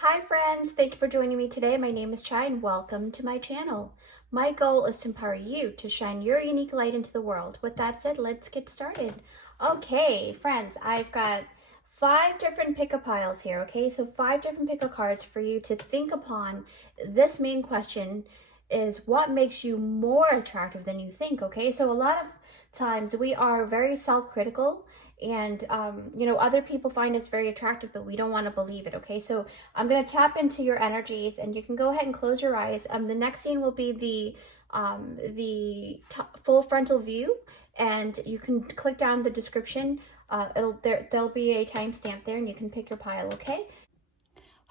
Hi friends, thank you for joining me today. My name is Chai and welcome to my channel. My goal is to empower you to shine your unique light into the world. With that said, let's get started. Okay, friends, I've got 5 different pick-a piles here, okay? So 5 different pick-a cards for you to think upon. This main question is what makes you more attractive than you think, okay? So a lot of times we are very self-critical and other people find us very attractive, but we don't want to believe it, okay? So I'm going to tap into your energies and you can go ahead and close your eyes. The next scene will be the full frontal view, and you can click down the description. There'll be a timestamp there and you can pick your pile, okay?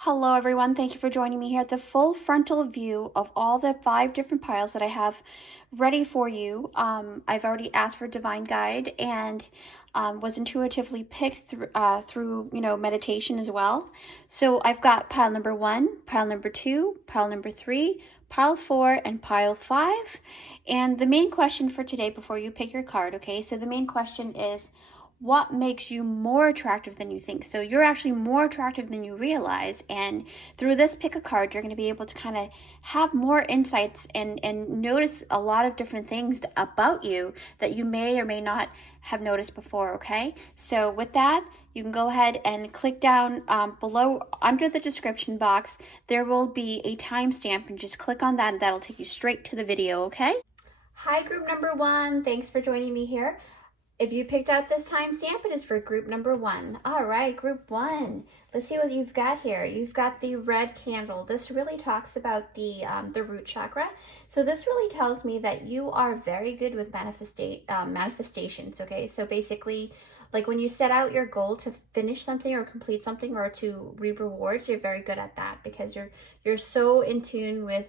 Hello everyone, thank you for joining me here at the full frontal view of all the 5 different piles that I have ready for you. I've already asked for divine guide and was intuitively picked through meditation as well. So I've got pile number 1, pile number 2, pile number 3, pile 4, and pile 5. And the main question for today before you pick your card, okay, so the main question is, what makes you more attractive than you think? So you're actually more attractive than you realize, and through this pick a card you're going to be able to kind of have more insights and notice a lot of different things about you that you may or may not have noticed before, okay? So with that, you can go ahead and click down below under the description box. There will be a timestamp and just click on that and that'll take you straight to the video, okay? Hi group number 1, thanks for joining me here. If you picked out this timestamp, it is for group number 1. All right, group 1. Let's see what you've got here. You've got the red candle. This really talks about the root chakra. So this really tells me that you are very good with manifestations, okay? So basically, like when you set out your goal to finish something or complete something or to reap rewards, you're very good at that because you're so in tune with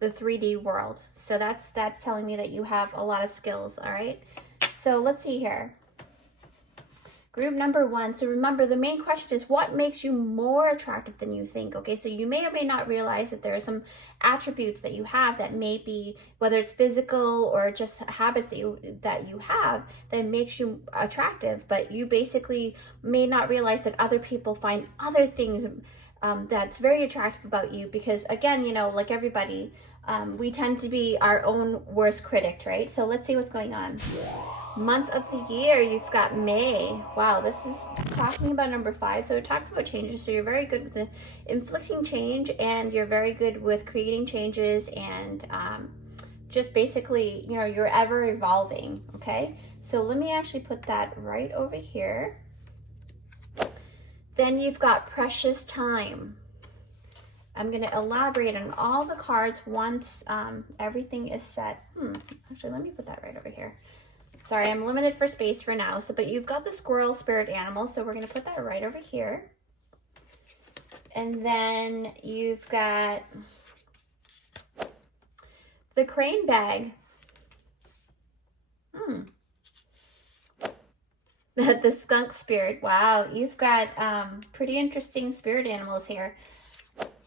the 3D world. So that's telling me that you have a lot of skills, all right? So let's see here. Group number 1. So remember, the main question is what makes you more attractive than you think, okay? So you may or may not realize that there are some attributes that you have that may be, whether it's physical or just habits that you have that makes you attractive, but you basically may not realize that other people find other things that's very attractive about you because, again, like everybody, we tend to be our own worst critic, right? So let's see what's going on. Month of the year, you've got May. Wow, this is talking about number 5. So it talks about changes. So you're very good with inflicting change, and you're very good with creating changes, and just basically, you're ever evolving, okay? So let me actually put that right over here. Then you've got precious time. I'm going to elaborate on all the cards once everything is set. Actually, let me put that right over here. Sorry, I'm limited for space for now. But you've got the squirrel spirit animal, so we're going to put that right over here. And then you've got the crane bag. The skunk spirit. Wow, you've got pretty interesting spirit animals here.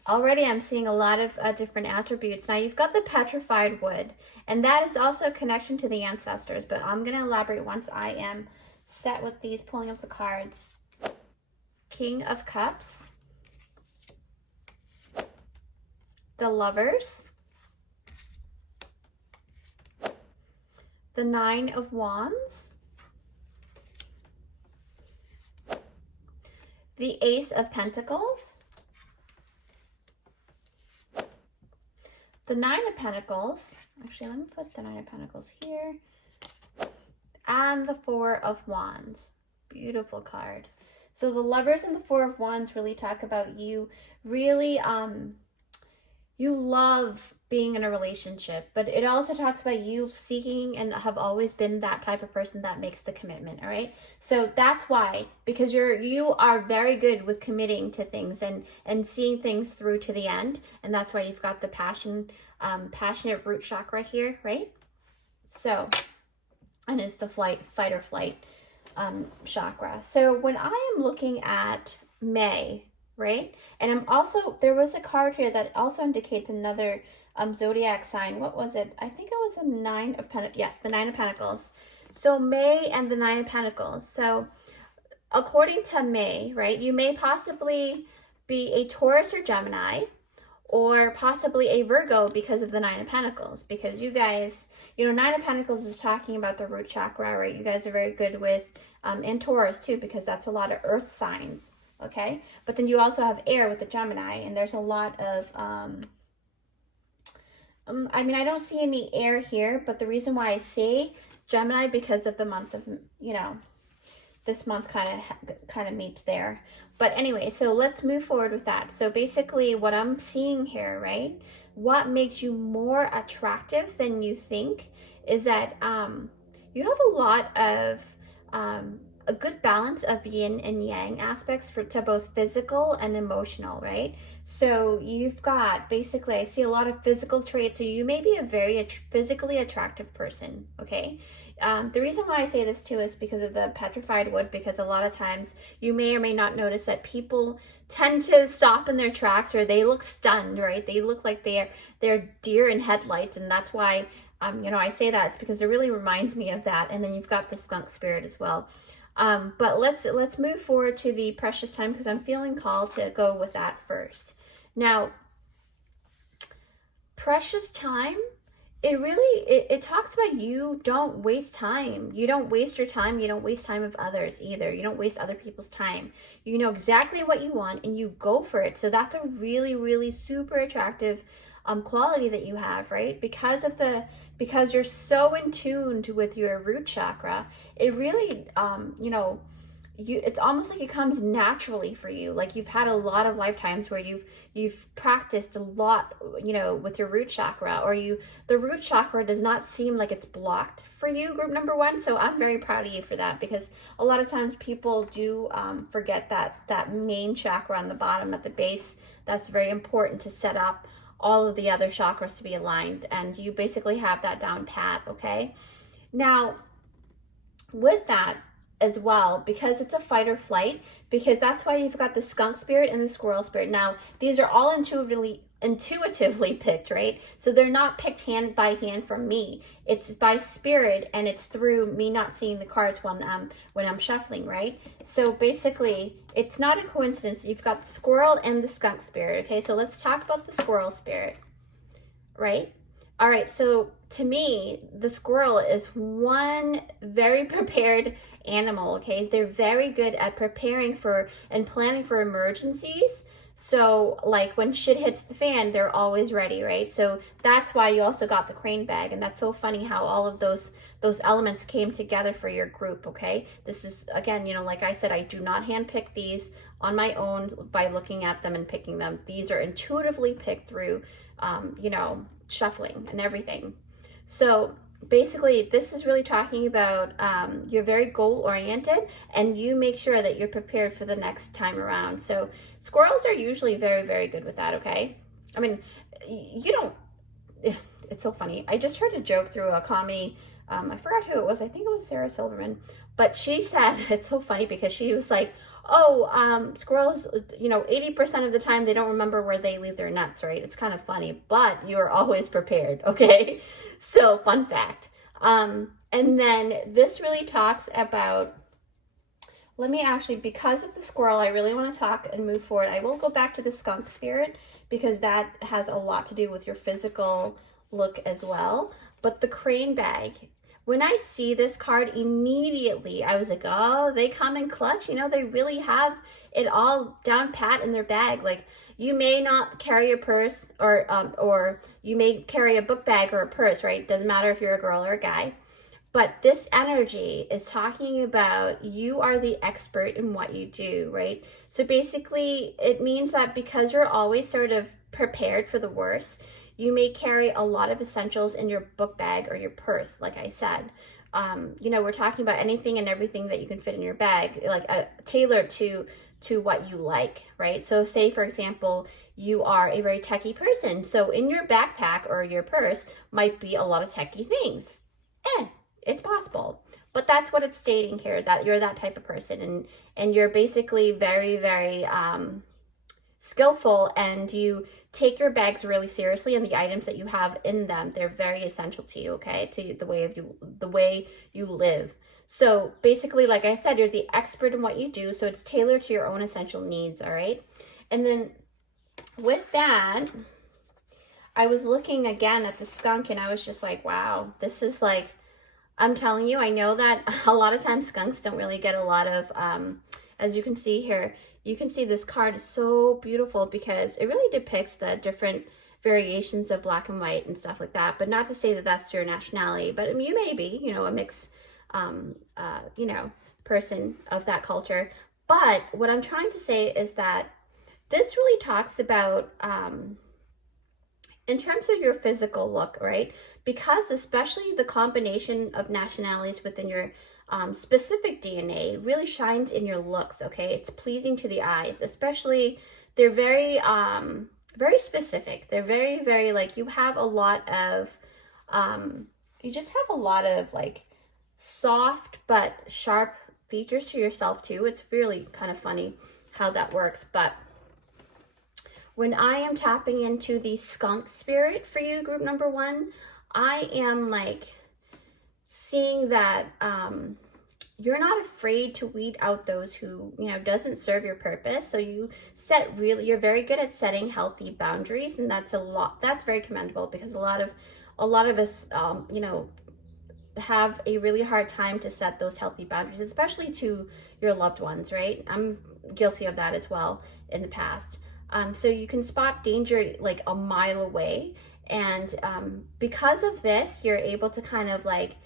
Already I'm seeing a lot of different attributes. Now you've got the petrified wood, and that is also a connection to the ancestors, but I'm going to elaborate once I am set with these, pulling up the cards. King of Cups, the Lovers, the 9 of Wands, the Ace of Pentacles, the 9 of Pentacles. Actually, let me put the 9 of Pentacles here. And the 4 of Wands. Beautiful card. So the Lovers and the 4 of Wands really talk about you really, you love being in a relationship, but it also talks about you seeking and have always been that type of person that makes the commitment, all right? So that's why, because you are very good with committing to things and seeing things through to the end, and that's why you've got the passionate root chakra here, right? So, and it's the fight or flight chakra. So when I am looking at May, right, and I'm also, there was a card here that also indicates another zodiac sign. What was it? I think it was a 9 of Pentacles. Yes, the 9 of Pentacles. So May and the 9 of Pentacles. So according to May, right, you may possibly be a Taurus or Gemini, or possibly a Virgo because of the Nine of Pentacles. Because you guys, you know, Nine of Pentacles is talking about the root chakra, right? You guys are very good with, and Taurus too, because that's a lot of earth signs, okay? But then you also have air with the Gemini, and there's a lot of, I mean, I don't see any air here, but the reason why I say Gemini, because of the month of, you know, this month kind of meets there. But anyway, so let's move forward with that. So basically what I'm seeing here, right, what makes you more attractive than you think is that you have a lot of a good balance of yin and yang aspects to both physical and emotional, right? So you've got, basically, I see a lot of physical traits. So you may be a very physically attractive person, okay? The reason why I say this too is because of the petrified wood, because a lot of times you may or may not notice that people tend to stop in their tracks, or they look stunned, right? They look like they're deer in headlights, and that's why, you know, I say that. It's because it really reminds me of that. And then you've got the skunk spirit as well. But let's move forward to the precious time, because I'm feeling called to go with that first. Now, precious time, it talks about you don't waste time. You don't waste your time. You don't waste time of others either. You don't waste other people's time. You know exactly what you want and you go for it. So that's a really, really super attractive quality that you have, right? Because you're so in tune with your root chakra, it really, you know, it's almost like it comes naturally for you. Like you've had a lot of lifetimes where you've practiced a lot, you know, with your root chakra, or the root chakra does not seem like it's blocked for you, group number one. So I'm very proud of you for that, because a lot of times people do forget that main chakra on the bottom at the base. That's very important to set up all of the other chakras to be aligned, and you basically have that down pat, okay? Now, with that as well, because it's a fight or flight, because that's why you've got the skunk spirit and the squirrel spirit. Now, these are all intuitively picked, right? So they're not picked hand by hand from me. It's by spirit, and it's through me not seeing the cards when I'm shuffling, right? So basically, it's not a coincidence. You've got the squirrel and the skunk spirit, okay? So let's talk about the squirrel spirit, right? All right, so to me, the squirrel is one very prepared animal, okay? They're very good at preparing for and planning for emergencies. So like when shit hits the fan, they're always ready, right? So that's why you also got the crane bag. And that's so funny how all of those elements came together for your group, okay? This is, again, you know, like I said, I do not handpick these on my own by looking at them and picking them. These are intuitively picked through, you know, shuffling and everything. So basically, this is really talking about you're very goal-oriented, and you make sure that you're prepared for the next time around. So squirrels are usually very, very good with that, okay? I mean, you don't... It's so funny. I just heard a joke through a comedy. I forgot who it was. I think it was Sarah Silverman. But she said, it's so funny because she was like, oh, squirrels, you know, 80% of the time they don't remember where they leave their nuts, right? It's kind of funny, but you're always prepared, okay? So, fun fact. And then this really talks about, let me actually, because of the squirrel, I really want to talk and move forward. I will go back to the skunk spirit, because that has a lot to do with your physical look as well. But the crane bag, when I see this card, immediately I was like, oh, they come in clutch. You know, they really have it all down pat in their bag. Like, you may not carry a purse, or you may carry a book bag or a purse, right? Doesn't matter if you're a girl or a guy. But this energy is talking about you are the expert in what you do, right? So basically, it means that because you're always sort of prepared for the worst, you may carry a lot of essentials in your book bag or your purse, like I said. You know, we're talking about anything and everything that you can fit in your bag, like tailored to what you like, right? So say, for example, you are a very techie person. So in your backpack or your purse might be a lot of techie things. It's possible. But that's what it's stating here, that you're that type of person. And you're basically very, very skillful, and you take your bags really seriously, and the items that you have in them, they're very essential to you, okay? To the way you live. So basically, like I said, you're the expert in what you do, so it's tailored to your own essential needs, all right? And then with that, I was looking again at the skunk and I was just like, wow, this is like, I'm telling you, I know that a lot of times skunks don't really get a lot of, as you can see here, you can see this card is so beautiful because it really depicts the different variations of black and white and stuff like that. But not to say that that's your nationality, but I mean, you may be, you know, a mixed, you know, person of that culture. But what I'm trying to say is that this really talks about, in terms of your physical look, right? Because especially the combination of nationalities within your specific DNA really shines in your looks, okay? It's pleasing to the eyes, especially they're very, very specific. They're very, very like, you have a lot of, you just have a lot of like soft but sharp features to yourself too. It's really kind of funny how that works. But when I am tapping into the skunk spirit for you, group number 1, I am like seeing that you're not afraid to weed out those who, you know, doesn't serve your purpose. So you set really, you're very good at setting healthy boundaries, and that's very commendable because a lot of us, you know, have a really hard time to set those healthy boundaries, especially to your loved ones, right? I'm guilty of that as well in the past. So you can spot danger like a mile away, and because of this, you're able to kind of like,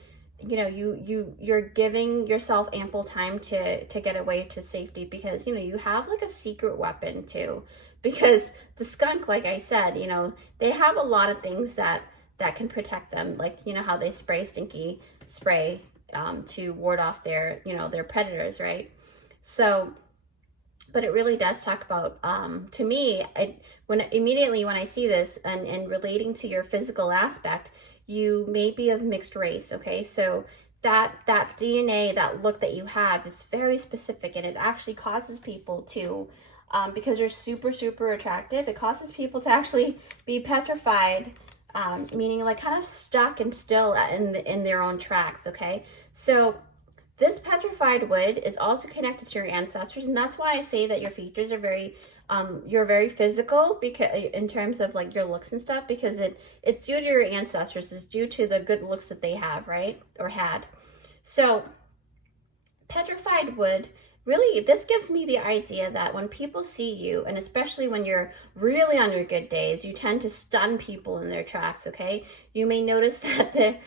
you know, you're giving yourself ample time to get away to safety, because you know you have like a secret weapon too. Because the skunk, like I said, you know, they have a lot of things that can protect them, like, you know, how they spray stinky spray to ward off their, you know, their predators, right? So, but it really does talk about, to me, immediately when I see this and relating to your physical aspect, you may be of mixed race, okay? So that DNA, that look that you have is very specific, and it actually causes people to, because you're super, super attractive, it causes people to actually be petrified, meaning like kind of stuck and still in their own tracks, okay? So this petrified wood is also connected to your ancestors, and that's why I say that your features are very, you're very physical, because in terms of like your looks and stuff, because it's due to your ancestors, it's due to the good looks that they have, right, or had. So petrified wood, really, this gives me the idea that when people see you, and especially when you're really on your good days, you tend to stun people in their tracks, okay? You may notice that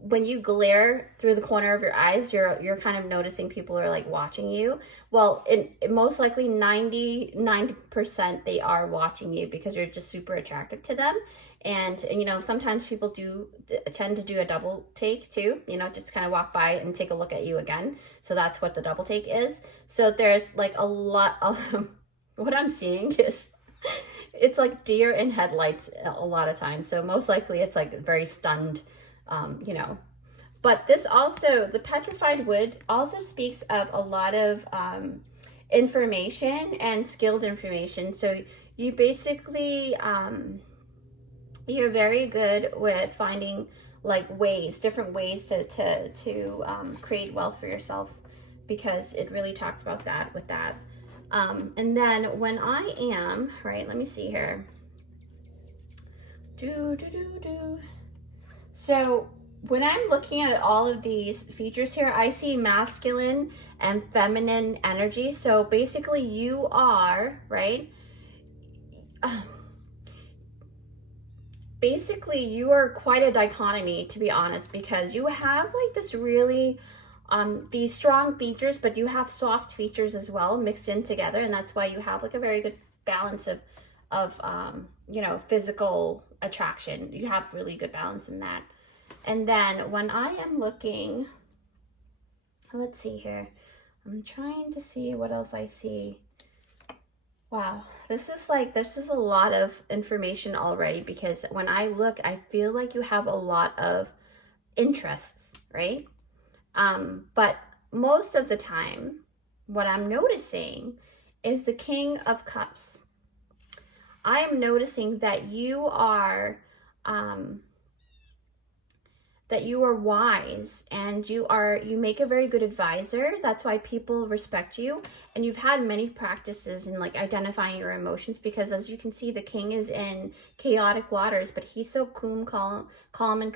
when you glare through the corner of your eyes, you're kind of noticing people are like watching you. Well, most likely 99% they are watching you because you're just super attractive to them. And you know, sometimes people do tend to do a double take too, you know, just kind of walk by and take a look at you again. So that's what the double take is. So there's like a lot of, what I'm seeing is, it's like deer in headlights a lot of times. So most likely it's like very stunned, you know. But this also, the petrified wood also speaks of a lot of information and skilled information. So you basically, you're very good with finding like different ways to create wealth for yourself, because it really talks about that with that. And then when I am, right, let me see here. So when I'm looking at all of these features here, I see masculine and feminine energy. So basically you are, right, basically you are quite a dichotomy, to be honest, because you have like this really these strong features, but you have soft features as well mixed in together, and that's why you have like a very good balance of you know, physical attraction. You have really good balance in that. And then when I am looking, let's see here, I'm trying to see what else I see. Wow, this is a lot of information already, because when I look, I feel like you have a lot of interests, right? But most of the time, what I'm noticing is the King of Cups. I am noticing that you are that you are wise, and you make a very good advisor. That's why people respect you, and you've had many practices in like identifying your emotions, because as you can see, the king is in chaotic waters, but he's so calm and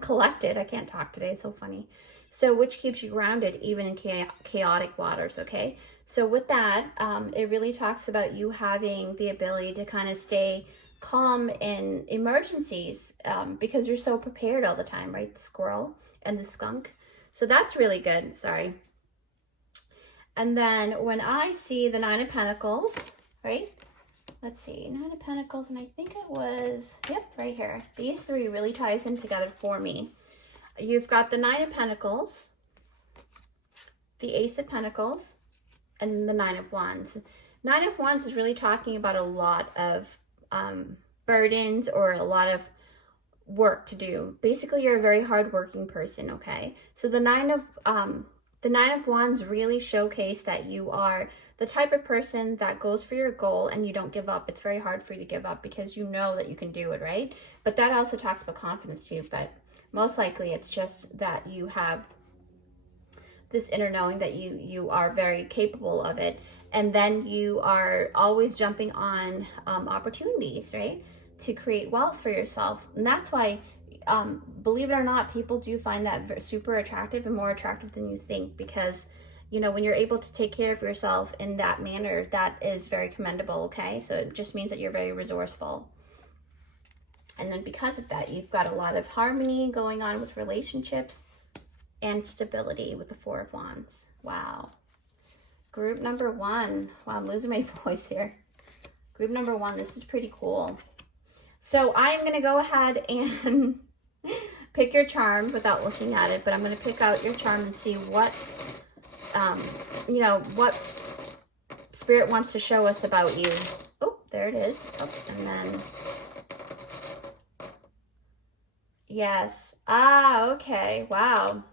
collected. I can't talk today, it's so funny. So which keeps you grounded even in chaotic waters. Okay, so with that, it really talks about you having the ability to kind of stay calm in emergencies, because you're so prepared all the time, right? The squirrel and the skunk. So that's really good. Sorry. And then when I see the Nine of Pentacles, right? Let's see, Nine of Pentacles, and I think it was, yep, right here. These three really ties in together for me. You've got the Nine of Pentacles, the Ace of Pentacles, and the Nine of Wands. Nine of Wands is really talking about a lot of burdens or a lot of work to do. Basically, you're a very hardworking person, okay? So the Nine of Wands really showcase that you are the type of person that goes for your goal and you don't give up. It's very hard for you to give up because you know that you can do it, right? But that also talks about confidence too, but most likely it's just that you have this inner knowing that you are very capable of it, and then you are always jumping on opportunities, right, to create wealth for yourself. And that's why, believe it or not, people do find that super attractive and more attractive than you think, because you know, when you're able to take care of yourself in that manner, that is very commendable. Okay, so it just means that you're very resourceful. And then because of that, you've got a lot of harmony going on with relationships and stability with the Four of Wands. Wow. Group number one. Wow, I'm losing my voice here. Group number one, this is pretty cool. So I'm going to go ahead and pick your charm without looking at it, but I'm going to pick out your charm and see what, you know, what Spirit wants to show us about you. Oh, there it is. Oh, and then, yes. Ah, okay. Wow.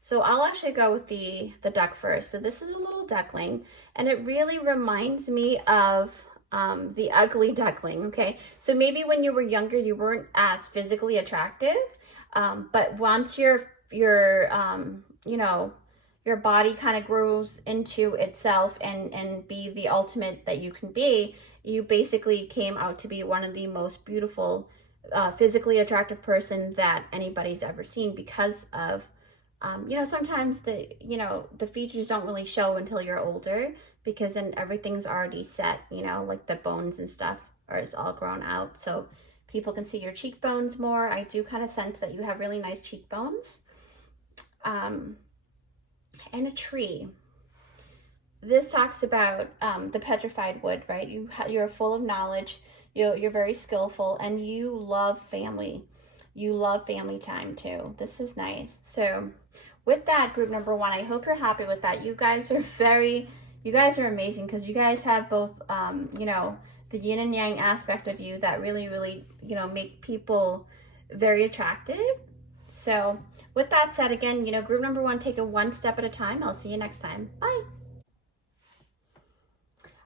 So I'll actually go with the duck first. So this is a little duckling, and it really reminds me of the ugly duckling, okay? So maybe when you were younger, you weren't as physically attractive, but once you know, your body kind of grows into itself and be the ultimate that you can be, you basically came out to be one of the most beautiful, physically attractive person that anybody's ever seen, because of you know, sometimes the features don't really show until you're older, because then everything's already set, you know, like the bones and stuff are all grown out. So people can see your cheekbones more. I do kind of sense that you have really nice cheekbones. And a tree. This talks about the petrified wood, right? You're full of knowledge. You're very skillful, and you love family. You love family time too. This is nice. So with that, group number one, I hope you're happy with that. You guys are amazing, because you guys have both, you know, the yin and yang aspect of you that really, really, you know, make people very attractive. So with that said, again, you know, group number one, take it one step at a time. I'll see you next time. Bye.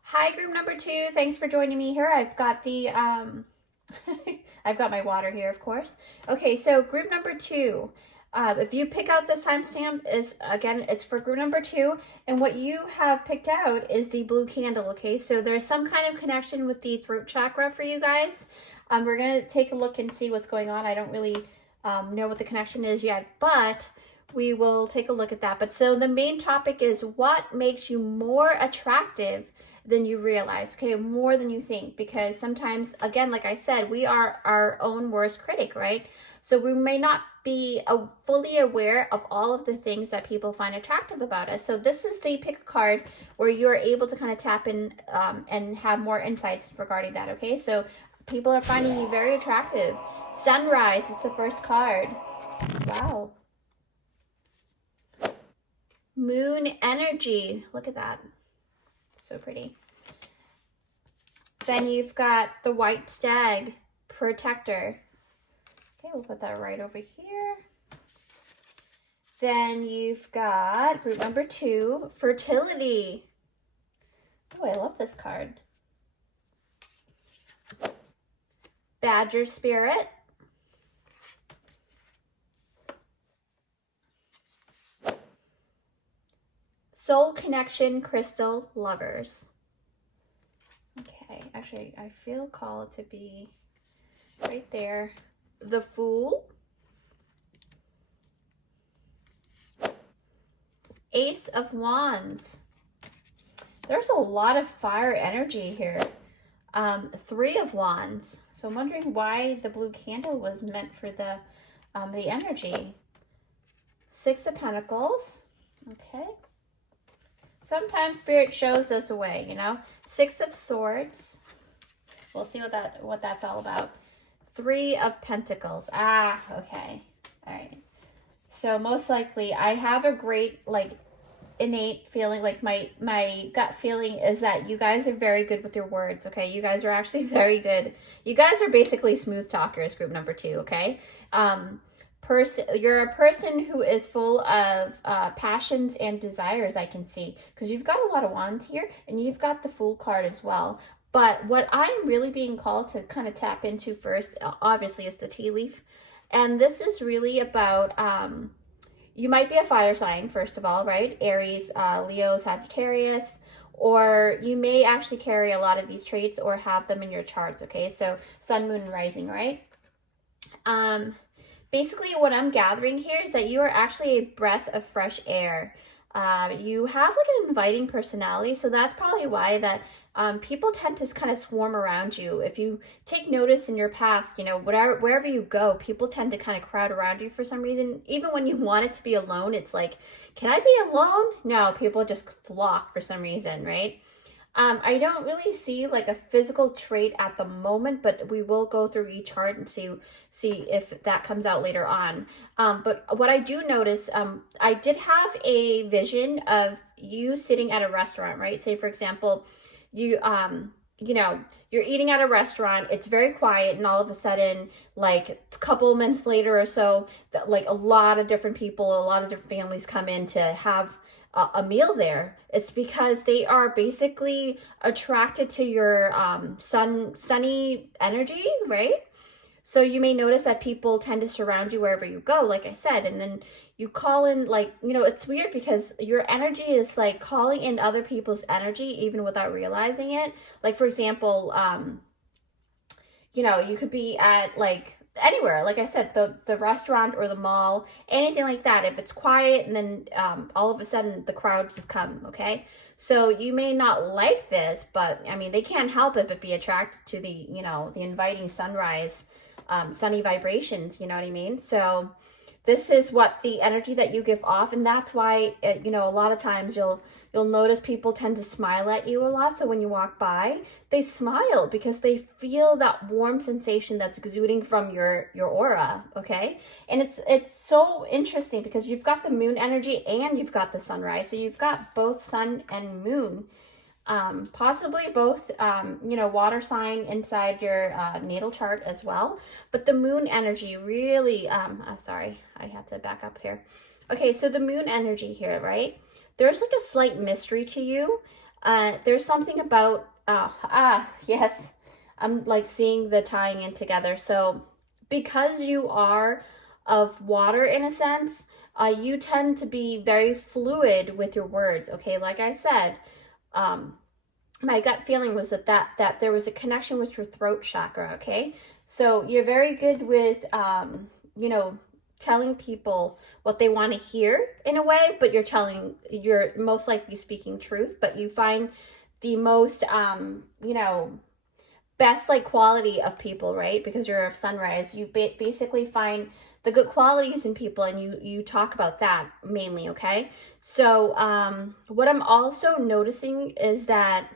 Hi, group number two. Thanks for joining me here. I've got the, I've got my water here, of course. Okay, so group number two, if you pick out this timestamp, is again, it's for group number two, and what you have picked out is the blue candle. Okay, so there's some kind of connection with the throat chakra for you guys. We're gonna take a look and see what's going on. I don't really know what the connection is yet, but we will take a look at that. But so the main topic is what makes you more attractive than you realize, okay, more than you think, because sometimes, again, like I said, we are our own worst critic, right? So we may not be fully aware of all of the things that people find attractive about us. So this is the pick a card where you're able to kind of tap in and have more insights regarding that, okay? So people are finding you very attractive. Sunrise is the first card. Wow. Moon energy. Look at that. So pretty. Then you've got the white stag, protector. Okay, we'll put that right over here. Then you've got group number two, fertility. Oh, I love this card. Badger spirit. Soul connection, crystal, lovers. Okay, actually, I feel called to be right there. The Fool. Ace of Wands. There's a lot of fire energy here. Three of Wands. So I'm wondering why the blue candle was meant for the energy. Six of Pentacles. Okay. Sometimes Spirit shows us a way, you know. Six of Swords. We'll see what that's all about. Three of Pentacles. Ah, okay. All right. So most likely I have a great, like, innate feeling, like my gut feeling is that you guys are very good with your words. Okay, you guys are actually very good. You guys are basically smooth talkers, group number 2. Okay, you're a person who is full of passions and desires, I can see, because you've got a lot of wands here and you've got the Fool card as well. But what I'm really being called to kind of tap into first, obviously, is the tea leaf. And this is really about you might be a fire sign, first of all, right? Aries, Leo, Sagittarius, or you may actually carry a lot of these traits or have them in your charts, okay? So sun, moon, and rising, right? Basically, what I'm gathering here is that you are actually a breath of fresh air. You have like an inviting personality, so that's probably why that people tend to kind of swarm around you. If you take notice in your past, you know, wherever you go, people tend to kind of crowd around you for some reason. Even when you want it to be alone, it's like, can I be alone? No, people just flock for some reason, right? I don't really see like a physical trait at the moment, but we will go through each chart and see if that comes out later on. But what I do notice, I did have a vision of you sitting at a restaurant, right? Say, for example, you know, you're eating at a restaurant, it's very quiet, and all of a sudden, like a couple minutes later or so, that like a lot of different people, a lot of different families come in to have a meal there. It's because they are basically attracted to your sunny energy, right? So you may notice that people tend to surround you wherever you go, like I said, and then you call in, like, you know, it's weird because your energy is like calling in other people's energy even without realizing it. Like, for example, you know, you could be at like anywhere, like I said, the restaurant or the mall, anything like that. If it's quiet and then all of a sudden the crowd just come, okay? So you may not like this, but I mean, they can't help it but be attracted to the, you know, the inviting sunrise, sunny vibrations, you know what I mean? So this is what the energy that you give off, and that's why you know, a lot of times you'll notice people tend to smile at you a lot. So when you walk by, they smile because they feel that warm sensation that's exuding from your aura, okay? And it's so interesting because you've got the moon energy and you've got the sunrise, so you've got both sun and moon. Possibly both, you know, water sign inside your natal chart as well. But the moon energy really, sorry, I have to back up here. Okay, so the moon energy here, right? There's like a slight mystery to you. There's something about, yes, I'm like seeing the tying in together. So because you are of water in a sense, you tend to be very fluid with your words, okay? Like I said, my gut feeling was that there was a connection with your throat chakra, okay? So you're very good with, you know, telling people what they want to hear in a way, but you're most likely speaking truth, but you find the most, you know, best like quality of people, right? Because you're of sunrise, you basically find the good qualities in people and you talk about that mainly, okay? So what I'm also noticing is that,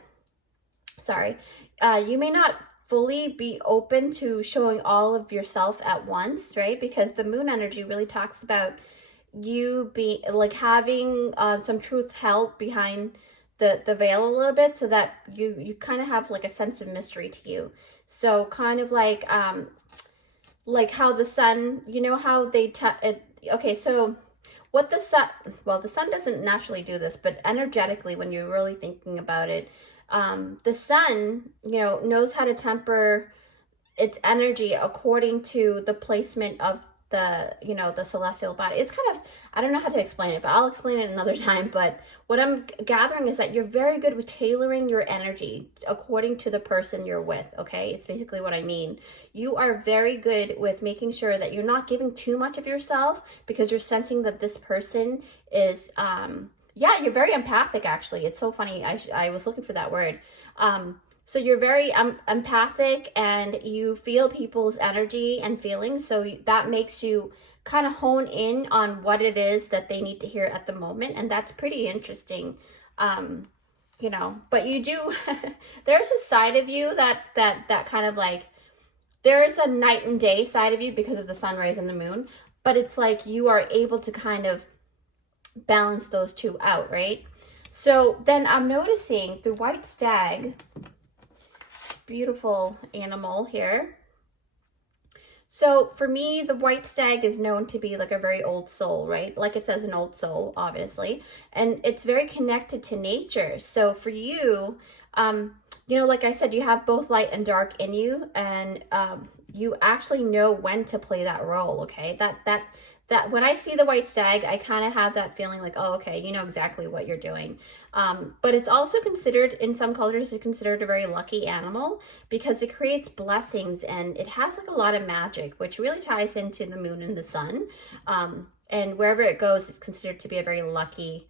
sorry, you may not fully be open to showing all of yourself at once, right? Because the moon energy really talks about you be like having some truth held behind the veil a little bit, so that you kind of have like a sense of mystery to you. So kind of like how the sun, you know how they okay, so what the sun, well, the sun doesn't naturally do this, but energetically, when you're really thinking about it, the sun, you know, knows how to temper its energy according to the placement of you know, the celestial body. It's kind of, I don't know how to explain it, but I'll explain it another time. But what I'm gathering is that you're very good with tailoring your energy according to the person you're with, okay? It's basically what I mean. You are very good with making sure that you're not giving too much of yourself, because you're sensing that this person is, yeah, you're very empathic, actually. It's so funny. I was looking for that word. So you're very empathic, and you feel people's energy and feelings. So that makes you kind of hone in on what it is that they need to hear at the moment. And that's pretty interesting. You know, but you do, there's a side of you that kind of like, there's a night and day side of you because of the sunrise and the moon, but it's like you are able to kind of balance those two out, right? So then I'm noticing the white stag, beautiful animal here. So for me, the white stag is known to be like a very old soul, right? Like it says, an old soul, obviously. And it's very connected to nature. So for you, you know, like I said, you have both light and dark in you, and you actually know when to play that role, okay? That when I see the white stag, I kind of have that feeling like, oh, okay, you know exactly what you're doing. But it's also considered, in some cultures, it's considered a very lucky animal because it creates blessings, and it has like a lot of magic, which really ties into the moon and the sun. And wherever it goes, it's considered to be a very lucky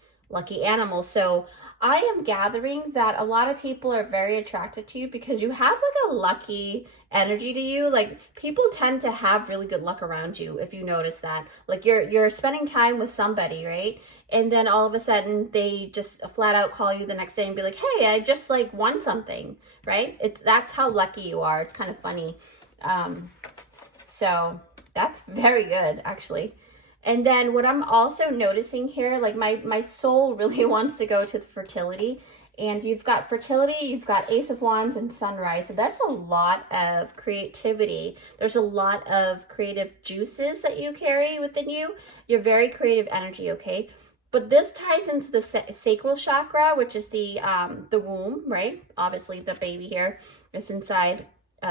animal. So I am gathering that a lot of people are very attracted to you because you have like a lucky energy to you. Like people tend to have really good luck around you, if you notice that. Like you're spending time with somebody, right? And then all of a sudden they just flat out call you the next day and be like, hey, I just like won something, right? That's how lucky you are. It's kind of funny. So that's very good, actually. And then what I'm also noticing here, like my soul really wants to go to fertility. And you've got fertility, you've got Ace of Wands and Sunrise. So that's a lot of creativity. There's a lot of creative juices that you carry within you. You're very creative energy, okay? But this ties into the sacral chakra, which is the womb, right? Obviously the baby here is inside.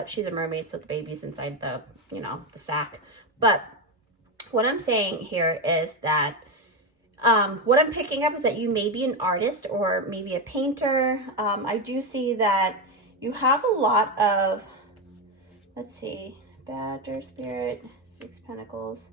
She's a mermaid, so the baby's inside the, you know, the sack. But what I'm saying here is that what I'm picking up is that you may be an artist or maybe a painter. I do see that you have a lot of, let's see, Badger Spirit, 6 Pentacles.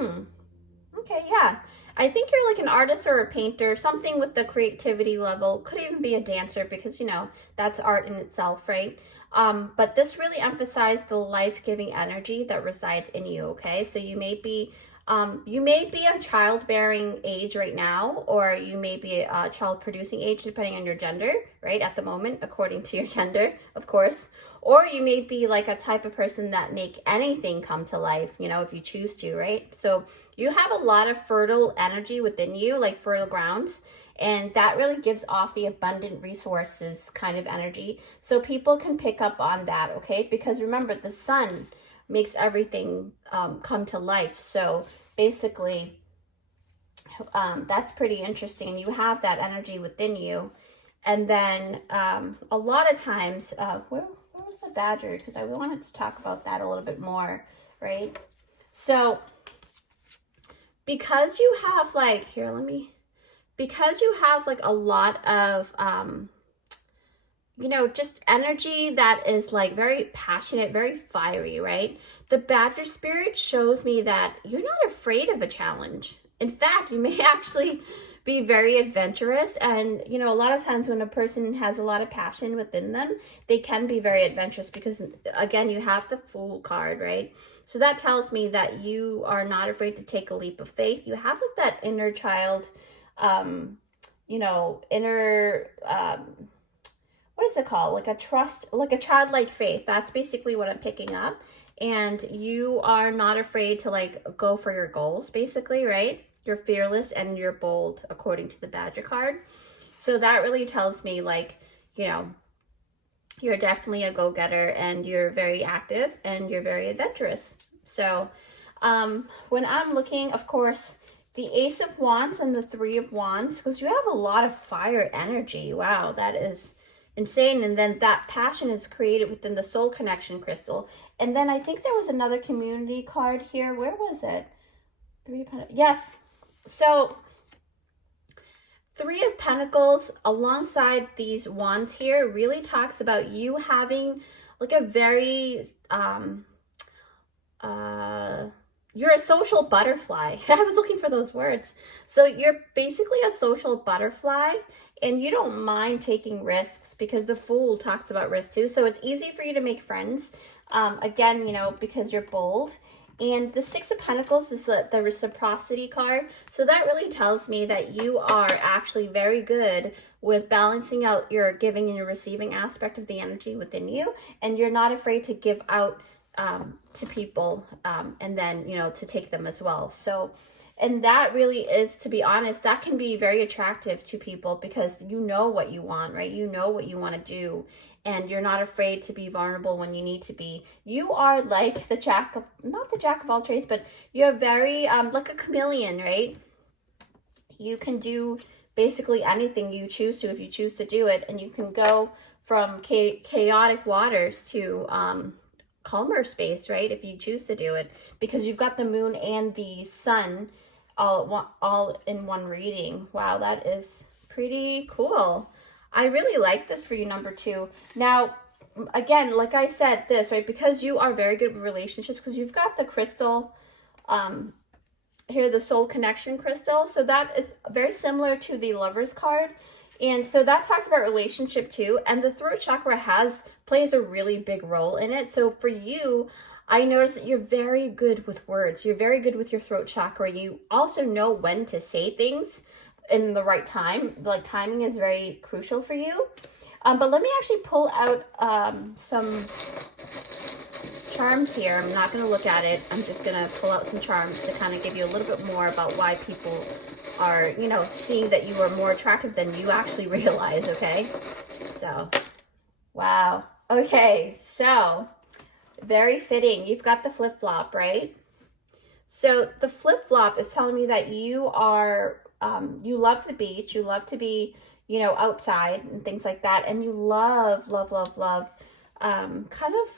Okay, yeah. I think you're like an artist or a painter, something with the creativity level. Could even be a dancer because, you know, that's art in itself, right? But this really emphasized the life-giving energy that resides in you, okay? So you may be a childbearing age right now, or you may be a child-producing age, depending on your gender, right? At the moment, according to your gender, of course. Or you may be like a type of person that make anything come to life, you know, if you choose to, right? So you have a lot of fertile energy within you, like fertile grounds. And that really gives off the abundant resources kind of energy. So people can pick up on that, okay? Because remember, the sun makes everything come to life. So basically, that's pretty interesting. You have that energy within you. And then a lot of times, where was the badger? Because I wanted to talk about that a little bit more, right? So because you have like, because you have like a lot of, you know, just energy that is like very passionate, very fiery, right? The Badger Spirit shows me that you're not afraid of a challenge. In fact, you may actually be very adventurous. And, you know, a lot of times when a person has a lot of passion within them, they can be very adventurous because, again, you have the Fool card, right? So that tells me that you are not afraid to take a leap of faith. You have like that inner child, you know, inner, what is it called? Like a trust, like a childlike faith. That's basically what I'm picking up. And you are not afraid to like go for your goals, basically, right? You're fearless and you're bold, according to the Badger card. So that really tells me like, you know, you're definitely a go-getter and you're very active and you're very adventurous. So when I'm looking, of course, the Ace of Wands and the 3 of Wands, because you have a lot of fire energy. Wow, that is insane. And then that passion is created within the soul connection crystal. And then I think there was another community card here. Where was it? Yes. So 3 of Pentacles alongside these wands here really talks about you having like a very, you're a social butterfly. I was looking for those words. So you're basically a social butterfly, and you don't mind taking risks, because the Fool talks about risk too. So it's easy for you to make friends. Again, you know, because you're bold. And the 6 of Pentacles is the reciprocity card. So that really tells me that you are actually very good with balancing out your giving and your receiving aspect of the energy within you. And you're not afraid to give out to people and then, you know, to take them as well. So, and that really is, to be honest, that can be very attractive to people, because you know what you want, right? You know what you want to do. And you're not afraid to be vulnerable when you need to be. You are like the jack of, not the jack of all trades, but you're very, like a chameleon, right? You can do basically anything you choose to, if you choose to do it. And you can go from chaotic waters to calmer space, right? If you choose to do it, because you've got the moon and the sun all in one reading. Wow, that is pretty cool. I really like this for you, number 2. Now, again, like I said, this, right, because you are very good with relationships, because you've got the crystal here, the soul connection crystal. So that is very similar to the Lover's card. And so that talks about relationship too. And the throat chakra plays a really big role in it. So for you, I noticed that you're very good with words. You're very good with your throat chakra. You also know when to say things in the right time. Like, timing is very crucial for you. But let me actually pull out some charms here. I'm not going to look at it. I'm just going to pull out some charms to kind of give you a little bit more about why people are, you know, seeing that you are more attractive than you actually realize, okay? So, wow. Okay, so very fitting. You've got the flip-flop, right? So the flip-flop is telling me that you are, you love the beach, you love to be, you know, outside and things like that, and you love kind of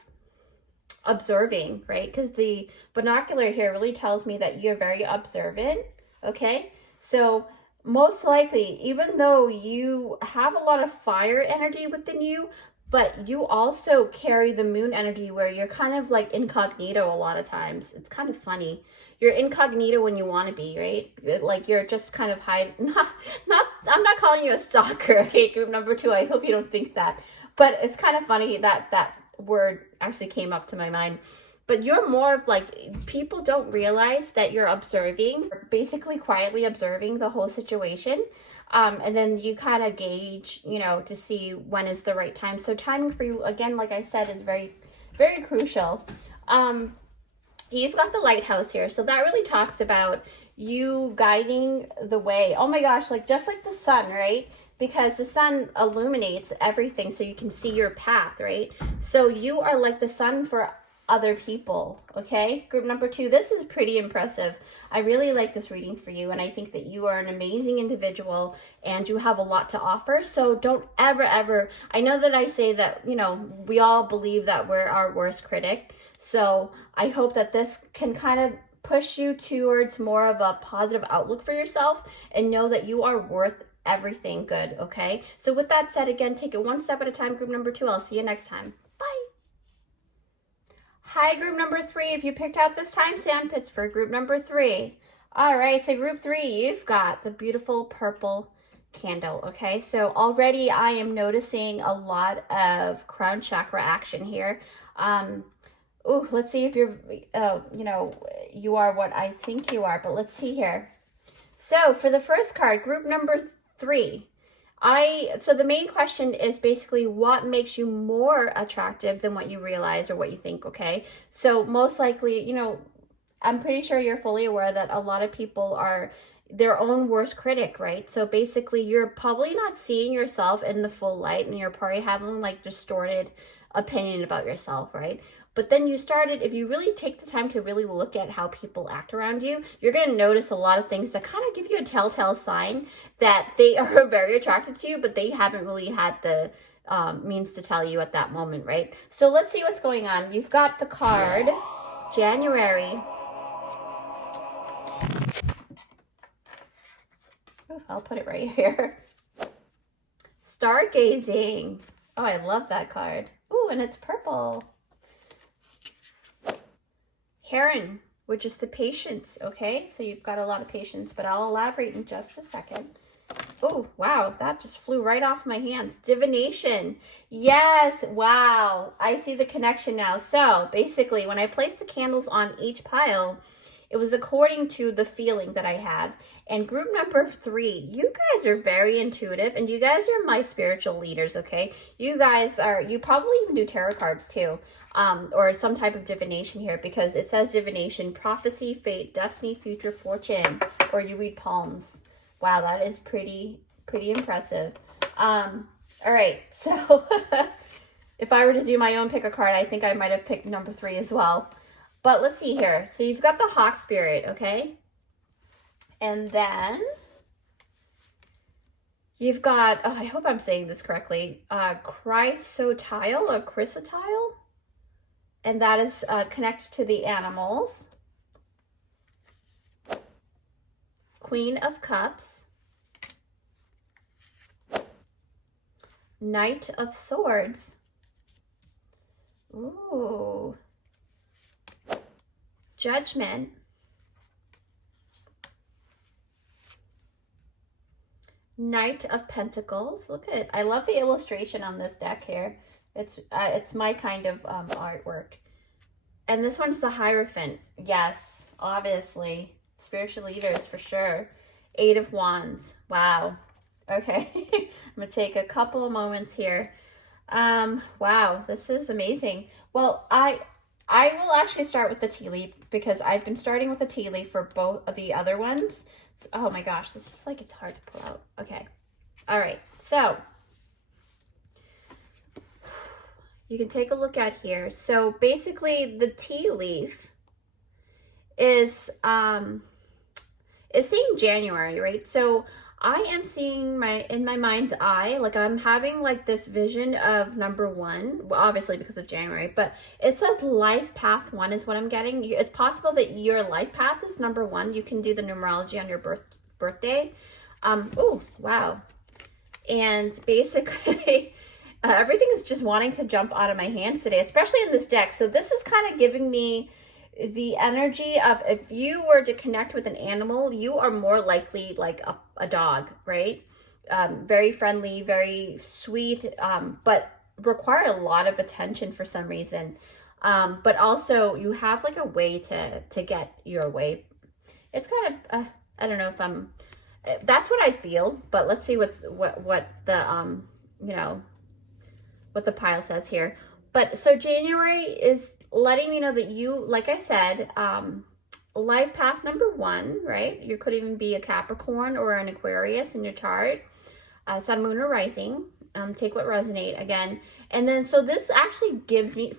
observing, right? Because the binocular here really tells me that you're very observant, okay? So most likely, even though you have a lot of fire energy within you, but you also carry the moon energy where you're kind of like incognito a lot of times. It's kind of funny. You're incognito when you want to be, right? Like, you're just kind of I'm not calling you a stalker, okay, group number 2. I hope you don't think that. But it's kind of funny that that word actually came up to my mind. But you're more of like, people don't realize that you're observing, basically quietly observing the whole situation. And then you kind of gauge, you know, to see when is the right time. So timing for you, again, like I said, is very, very crucial. You've got the lighthouse here. So that really talks about you guiding the way. Oh my gosh, like just like the sun, right? Because the sun illuminates everything so you can see your path, right? So you are like the sun for other people, okay? Group number 2, this is pretty impressive. I really like this reading for you, and I think that you are an amazing individual and you have a lot to offer. So don't ever, I know that I say that, you know, we all believe that we're our worst critic. So I hope that this can kind of push you towards more of a positive outlook for yourself, and know that you are worth everything good, okay? So with that said, again, take it one step at a time, group number 2. I'll see you next time. Bye. Hi, group number 3. If you picked out this time, sandpits for group number 3. All right, so group 3, you've got the beautiful purple candle, okay? So already I am noticing a lot of crown chakra action here. Oh, let's see if you're, you know, you are what I think you are, but let's see here. So for the first card, group number 3, so the main question is basically what makes you more attractive than what you realize or what you think, okay? So most likely, you know, I'm pretty sure you're fully aware that a lot of people are their own worst critic, right? So basically you're probably not seeing yourself in the full light, and you're probably having like distorted opinion about yourself, right? But then you started, if you really take the time to really look at how people act around you, you're going to notice a lot of things that kind of give you a telltale sign that they are very attracted to you, but they haven't really had the means to tell you at that moment, right? So let's see what's going on. You've got the card, January. Ooh, I'll put it right here. Stargazing. Oh, I love that card. Ooh, and it's purple. Heron, which is the patience, okay? So you've got a lot of patience, but I'll elaborate in just a second. Oh, wow, that just flew right off my hands. Divination. Yes, wow. I see the connection now. So basically, when I placed the candles on each pile, it was according to the feeling that I had. And group number 3, you guys are very intuitive, and you guys are my spiritual leaders, okay? You guys are, you probably even do tarot cards too, or some type of divination here, because it says divination, prophecy, fate, destiny, future, fortune, or you read palms. Wow, that is pretty impressive. All right, so if I were to do my own pick a card, I think I might have picked number 3 as well. But let's see here. So you've got the hawk spirit, okay? And then you've got, oh, I hope I'm saying this correctly, chrysotile or chrysotile. And that is connected to the animals. Queen of Cups. Knight of Swords. Ooh. Judgment. Knight of Pentacles. Look at it. I love the illustration on this deck here. It's my kind of artwork. And this one's the Hierophant. Yes, obviously. Spiritual leaders for sure. 8 of Wands. Wow. Okay. I'm going to take a couple of moments here. Wow, this is amazing. Well, I will actually start with the tea leaf because I've been starting with the tea leaf for both of the other ones. Oh my gosh, this is like, it's hard to pull out. Okay. All right. So you can take a look at here. So basically the tea leaf is saying January, right? So I am seeing in my mind's eye, like I'm having like this vision of number 1, well, obviously because of January, but it says life path 1 is what I'm getting. It's possible that your life path is number 1. You can do the numerology on your birthday. Oh, wow. And basically everything is just wanting to jump out of my hands today, especially in this deck. So this is kind of giving me the energy of, if you were to connect with an animal, you are more likely like a dog, right? Very friendly, very sweet, but require a lot of attention for some reason. But also you have like a way to get your way. It's kind of, I don't know if that's what I feel, but let's see what the, you know, what the pile says here. But so January is letting me know that you, like I said, life path number 1, right? You could even be a Capricorn or an Aquarius in your chart, sun, moon, or rising. Take what resonate again. And then, so this actually gives me,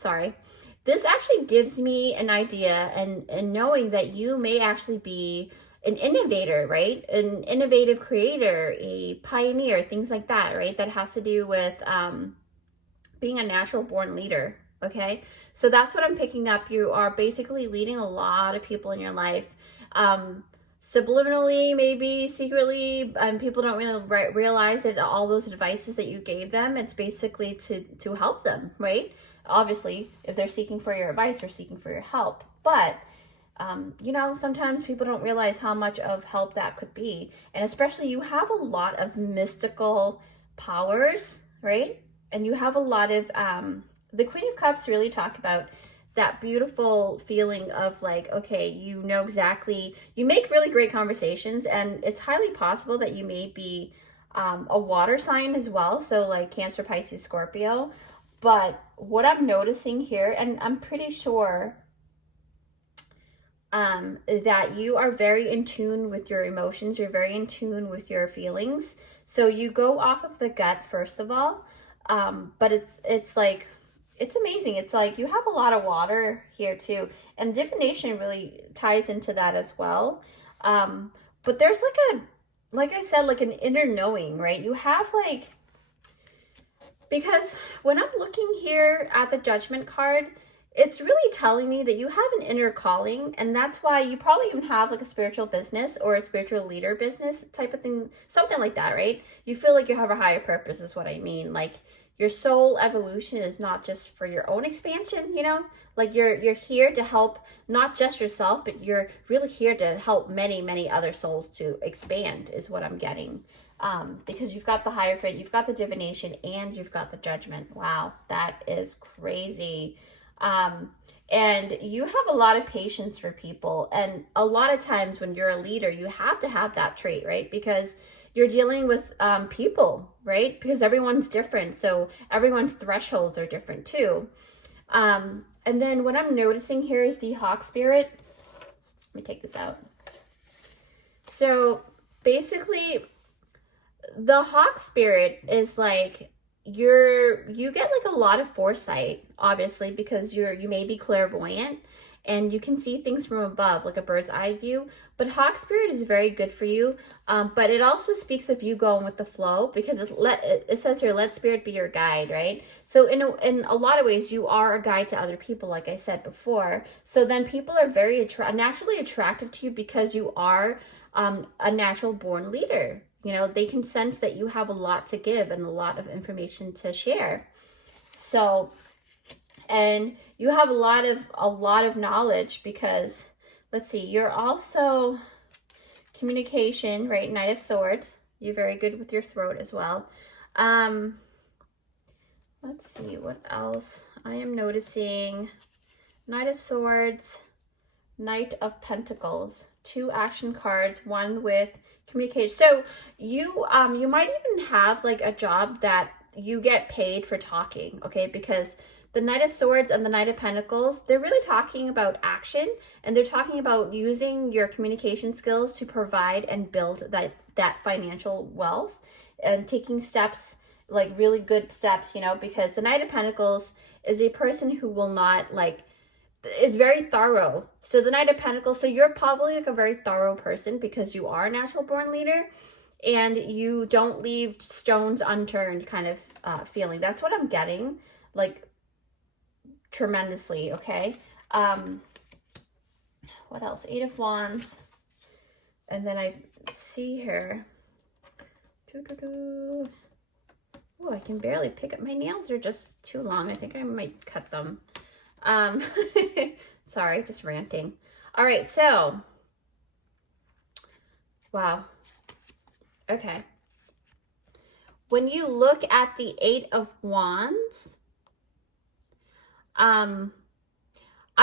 this actually gives me an idea and knowing that you may actually be an innovator, right? An innovative creator, a pioneer, things like that, right? That has to do with being a natural born leader. Okay, so that's what I'm picking up. You are basically leading a lot of people in your life, subliminally, maybe secretly, people don't really realize that all those advices that you gave them, it's basically to help them, right? Obviously, if they're seeking for your advice or seeking for your help, but you know, sometimes people don't realize how much of help that could be. And especially you have a lot of mystical powers, right? And you have a lot of, the Queen of Cups really talked about that beautiful feeling of like, okay, you know exactly, you make really great conversations, and it's highly possible that you may be a water sign as well. So like Cancer, Pisces, Scorpio. But what I'm noticing here, and I'm pretty sure that you are very in tune with your emotions. You're very in tune with your feelings. So you go off of the gut, first of all. But it's like, it's amazing. It's like you have a lot of water here too. And divination really ties into that as well. But there's like I said, like an inner knowing, right? You have like, Because when I'm looking here at the Judgment card, it's really telling me that you have an inner calling, and that's why you probably even have like a spiritual business or a spiritual leader business type of thing, something like that, right? You feel like you have a higher purpose is what I mean. Like your soul evolution is not just for your own expansion, you know? Like you're here to help not just yourself, but you're really here to help many, many other souls to expand is what I'm getting. Because you've got the Hierophant, you've got the Divination, and you've got the Judgment. Wow, that is crazy. And you have a lot of patience for people. And a lot of times when you're a leader, you have to have that trait, right? Because you're dealing with people, right? Because everyone's different. So everyone's thresholds are different too. And then what I'm noticing here is the Hawk Spirit. Let me take this out. So basically, the Hawk Spirit is like you get like a lot of foresight, obviously, because you may be clairvoyant and you can see things from above, like a bird's eye view. But Hawk Spirit is very good for you. But it also speaks of you going with the flow, because it says here, let Spirit be your guide, right? So in a lot of ways, you are a guide to other people, like I said before. So then people are very naturally attractive to you because you are a natural born leader. You know, they can sense that you have a lot to give and a lot of information to share. So, and you have a lot of knowledge because, let's see, you're also communication, right? Knight of Swords. You're very good with your throat as well. Let's see, what else? I am noticing Knight of Swords, Knight of Pentacles, 2 action cards, one with communication. So you might even have like a job that you get paid for talking, okay? Because the Knight of Swords and the Knight of Pentacles, they're really talking about action, and they're talking about using your communication skills to provide and build that financial wealth and taking steps, like really good steps, you know, because the Knight of Pentacles is a person who will not like, is very thorough. So the Knight of Pentacles, so you're probably like a very thorough person because you are a natural born leader and you don't leave stones unturned kind of feeling. That's what I'm getting, like tremendously, okay? What else? 8 of Wands. And then I see here. Oh, I can barely pick up. My nails are just too long. I think I might cut them. Sorry, just ranting. All right, so, wow. Okay. When you look at the 8 of Wands, I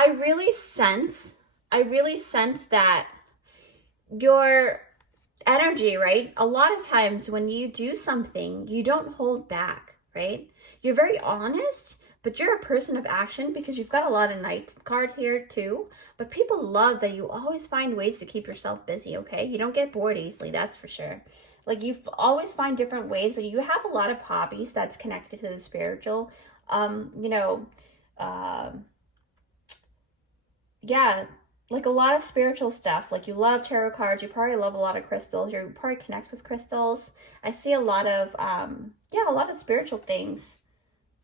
really sense that your energy, right? A lot of times when you do something, you don't hold back, right? You're very honest, but you're a person of action because you've got a lot of Knight cards here too. But people love that you always find ways to keep yourself busy, okay? You don't get bored easily, that's for sure. Like you always find different ways. So you have a lot of hobbies that's connected to the spiritual. Yeah, like a lot of spiritual stuff. Like you love tarot cards. You probably love a lot of crystals. You probably connect with crystals. I see a lot of, a lot of spiritual things.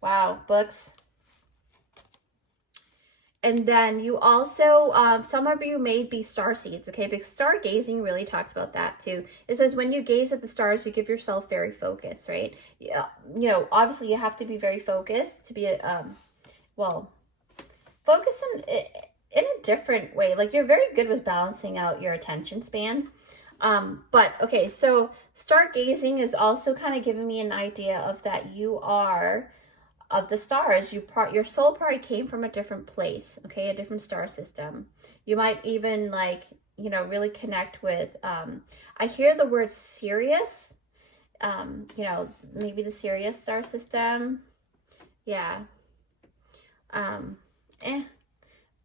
Wow, books. And then you also, some of you may be starseeds, okay? Because stargazing really talks about that too. It says when you gaze at the stars, you give yourself very focused, right? Yeah, you know, obviously you have to be very focused to be focus in a different way. Like you're very good with balancing out your attention span. But okay, so stargazing is also kind of giving me an idea of that you are of the stars. Your soul probably came from a different place, okay, a different star system. You might even like, you know, really connect with, I hear the word Sirius, you know, maybe the Sirius star system. Yeah.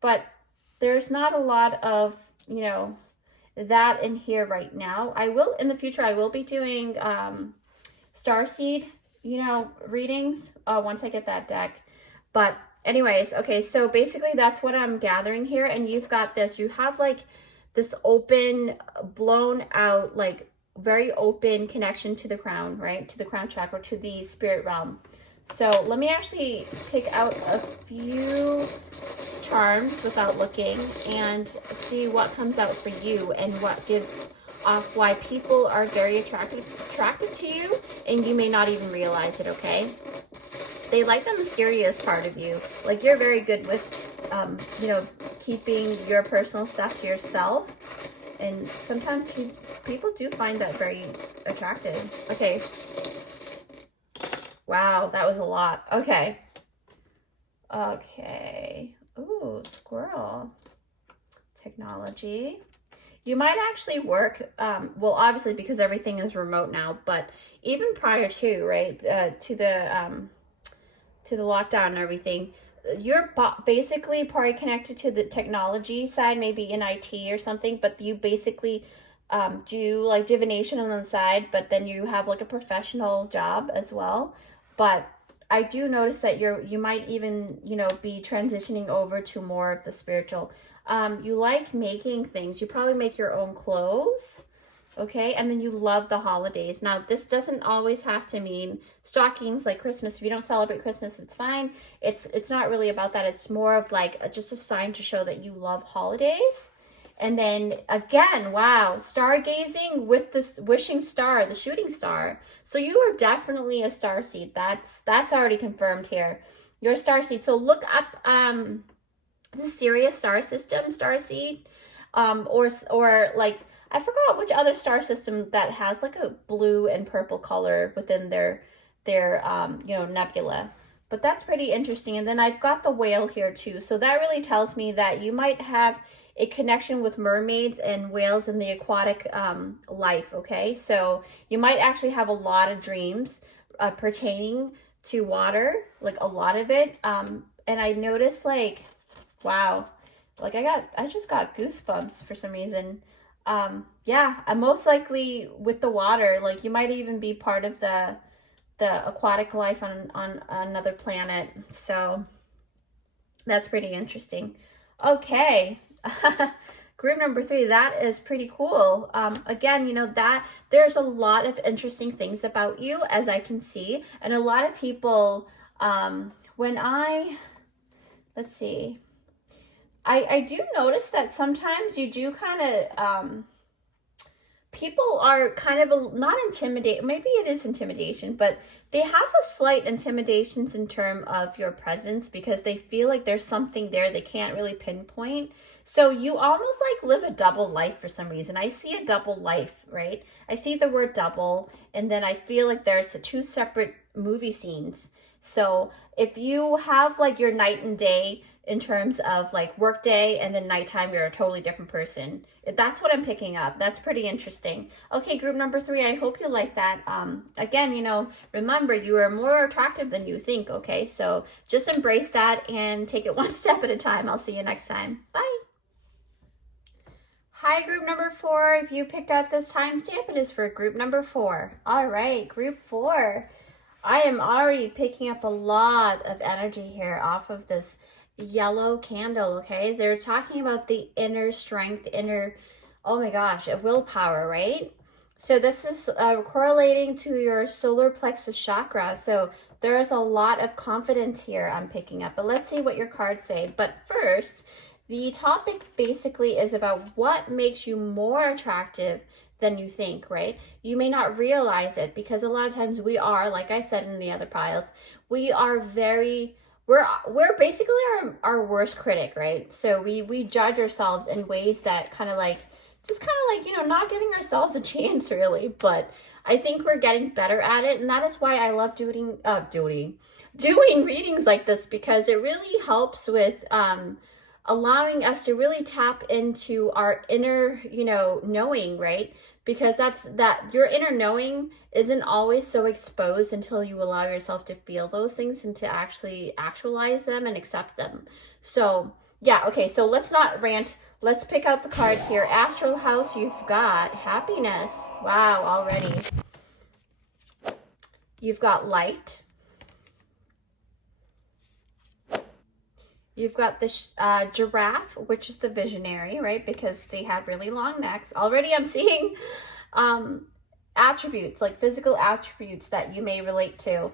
But there's not a lot of, you know, that in here right now. In the future, I will be doing, starseed, you know, readings once I get that deck. But anyways, okay, so basically that's what I'm gathering here. And you've got this, you have like this open, blown out, like very open connection to the crown, right? To the crown chakra, to the spirit realm. So let me actually pick out a few charms without looking and see what comes out for you and what gives off why people are very attracted to you, and you may not even realize it, okay? They like the mysterious part of you. Like, you're very good with, you know, keeping your personal stuff to yourself. And sometimes people do find that very attractive. Okay. Wow, that was a lot. Okay. Okay. Ooh, squirrel. Technology. You might actually work, well, obviously because everything is remote now, but even prior to, right, to the lockdown and everything, you're basically probably connected to the technology side, maybe in IT or something, but you basically do like divination on the side, but then you have like a professional job as well. But I do notice that you might even, you know, be transitioning over to more of the spiritual. You like making things. You probably make your own clothes. Okay, and then you love the holidays. Now, this doesn't always have to mean stockings like Christmas. If you don't celebrate Christmas, it's fine. It's not really about that. It's more of like just a sign to show that you love holidays. And then again, wow, stargazing with the wishing star, the shooting star. So you are definitely a starseed. That's already confirmed here. You're a starseed. So look up the Sirius star system, starseed, or like, I forgot which other star system that has like a blue and purple color within their you know, nebula. But that's pretty interesting. And then I've got the whale here too. So that really tells me that you might have a connection with mermaids and whales in the aquatic life, okay? So you might actually have a lot of dreams pertaining to water, like a lot of it. And I noticed, like, wow, like I just got goosebumps for some reason. Yeah, I'm most likely with the water. Like, you might even be part of the aquatic life on another planet. So that's pretty interesting. Okay. Group number 3, that is pretty cool. Again, you know, that there's a lot of interesting things about you, as I can see. And a lot of people, let's see, I do notice that sometimes you do kind of, people are kind of not intimidated. Maybe it is intimidation, but they have a slight intimidations in terms of your presence because they feel like there's something there they can't really pinpoint. So you almost like live a double life for some reason. I see a double life, right? I see the word double, and then I feel like there's 2 separate movie scenes. So if you have like your night and day in terms of like work day and then nighttime, you're a totally different person. That's what I'm picking up. That's pretty interesting. Okay, group number 3, I hope you like that. Again, you know, remember, you are more attractive than you think, okay? So just embrace that and take it one step at a time. I'll see you next time. Bye. Hi, group number 4. If you picked out this timestamp, it is for group number 4. All right, group 4. I am already picking up a lot of energy here off of this yellow candle, okay? They're talking about the inner strength, oh my gosh, a willpower, right? So this is correlating to your solar plexus chakra. So there's a lot of confidence here I'm picking up. But let's see what your cards say. But first, the topic basically is about what makes you more attractive than you think, right? You may not realize it because a lot of times we are, like I said in the other piles, we are we're basically our worst critic, right? So we judge ourselves in ways that kind of like, you know, not giving ourselves a chance really. But I think we're getting better at it, and that is why I love doing readings like this, because it really helps with allowing us to really tap into our inner, you know, knowing, right? Because your inner knowing isn't always so exposed until you allow yourself to feel those things and to actually actualize them and accept them. So yeah, okay, so let's not rant. Let's pick out the cards here. Astral House, you've got happiness. Wow, already. You've got light. You've got the giraffe, which is the visionary, right? Because they had really long necks. Already I'm seeing attributes, like physical attributes that you may relate to.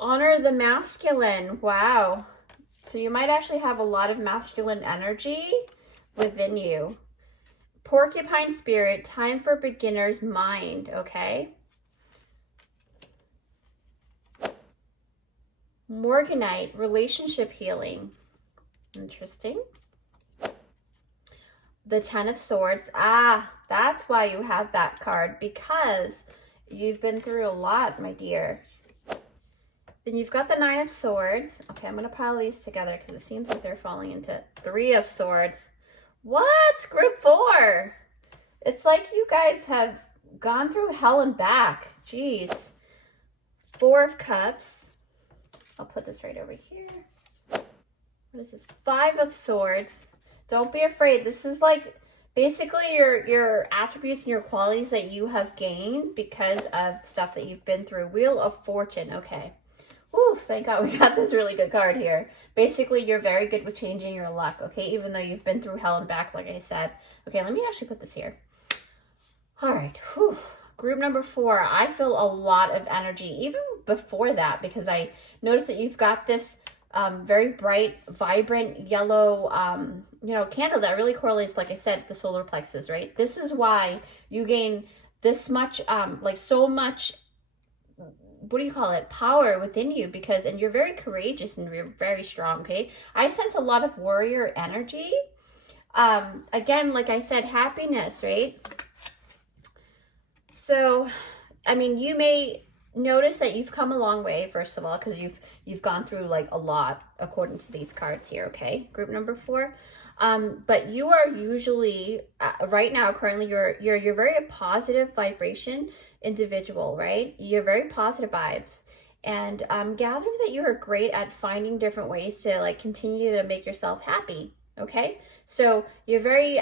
Honor the masculine. Wow. So you might actually have a lot of masculine energy within you. Porcupine spirit, time for beginner's mind, okay? Morganite, relationship healing. Interesting. The Ten of Swords. Ah, that's why you have that card, because you've been through a lot, my dear. Then you've got the Nine of Swords. Okay, I'm going to pile these together because it seems like they're falling into Three of Swords. What? Group 4. It's like you guys have gone through hell and back. Jeez. Four of Cups. I'll put this right over here. What is this? Five of Swords. Don't be afraid. This is like basically your attributes and your qualities that you have gained because of stuff that you've been through. Wheel of Fortune. Okay. Oof, thank God we got this really good card here. Basically, you're very good with changing your luck, okay? Even though you've been through hell and back, like I said. Okay, let me actually put this here. All right. Whew. Group number 4. I feel a lot of energy, even before that, because I noticed that you've got this very bright, vibrant yellow, candle that really correlates, like I said, the solar plexus, right? This is why you gain this much, so much, what do you call it, power within you, because, and you're very courageous and you're very strong, okay? I sense a lot of warrior energy. Again, like I said, happiness, right? So, I mean, you may notice that you've come a long way, first of all, because you've gone through like a lot according to these cards here, okay? Group number 4. But you are usually right now, currently, you're very a positive vibration individual, right? You're very positive vibes, and I'm gathering that you are great at finding different ways to like continue to make yourself happy. Okay, so you're very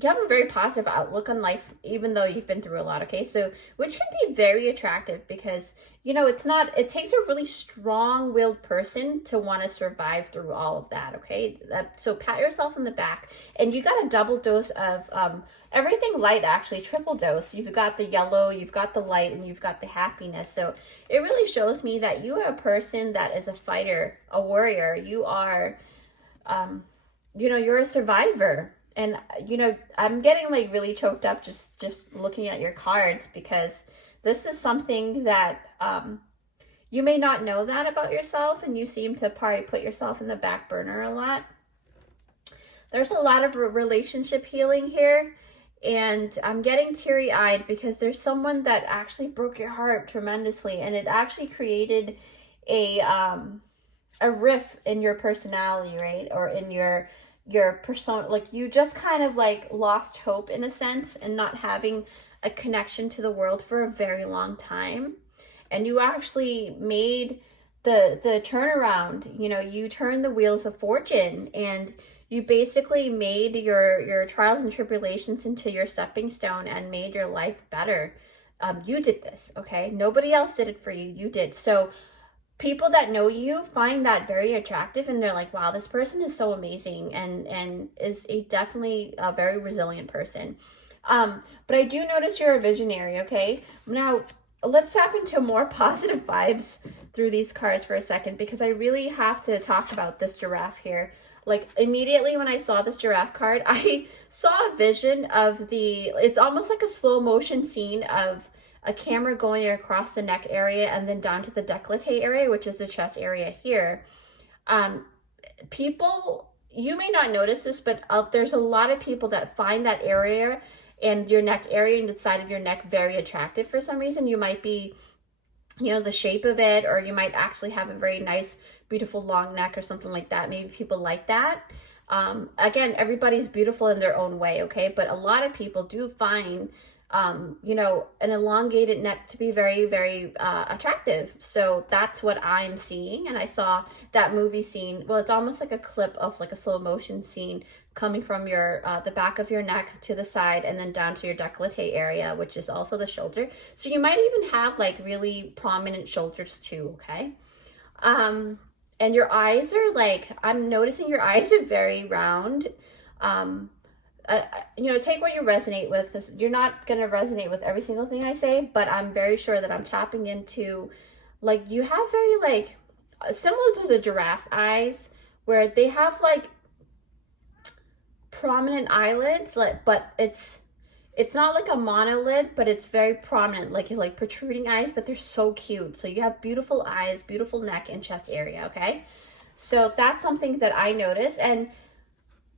you have a very positive outlook on life, even though you've been through a lot, okay? So, which can be very attractive because, it takes a really strong-willed person to want to survive through all of that, okay? So pat yourself on the back, and you got a double dose of everything light, actually, triple dose. You've got the yellow, you've got the light, and you've got the happiness. So it really shows me that you are a person that is a fighter, a warrior. You are, you're a survivor. And, I'm getting like really choked up just looking at your cards, because this is something that you may not know that about yourself, and you seem to probably put yourself in the back burner a lot. There's a lot of relationship healing here, and I'm getting teary-eyed because there's someone that actually broke your heart tremendously, and it actually created a rift in your personality, right? Or in your persona, like you just kind of like lost hope in a sense, and not having a connection to the world for a very long time. And you actually made the turnaround. You turned the wheels of fortune, and you basically made your trials and tribulations into your stepping stone and made your life better. You did this, okay? Nobody else did it for you. You did. So people that know you find that very attractive, and they're like, wow, this person is so amazing, and is definitely a very resilient person. But I do notice you're a visionary, okay? Now, let's tap into more positive vibes through these cards for a second, because I really have to talk about this giraffe here. Like, immediately when I saw this giraffe card, I saw a vision of it's almost like a slow motion scene of a camera going across the neck area and then down to the décolleté area, which is the chest area here. People, you may not notice this, but there's a lot of people that find that area and your neck area and the side of your neck very attractive for some reason. You might be, the shape of it, or you might actually have a very nice, beautiful long neck or something like that. Maybe people like that. Again, everybody's beautiful in their own way, okay? But a lot of people do find an elongated neck to be very, very attractive. So that's what I'm seeing. And I saw that movie scene. Well, it's almost like a clip of like a slow motion scene coming from your the back of your neck to the side, and then down to your décolleté area, which is also the shoulder. So you might even have like really prominent shoulders too, okay? And your eyes are like, I'm noticing your eyes are very round. Take what you resonate with. You're not going to resonate with every single thing I say, but I'm very sure that I'm tapping into like you have very like similar to the giraffe eyes, where they have like prominent eyelids, like, but it's not like a monolid, but it's very prominent, like protruding eyes, but they're so cute. So you have beautiful eyes, beautiful neck and chest area, okay? So that's something that I noticed. And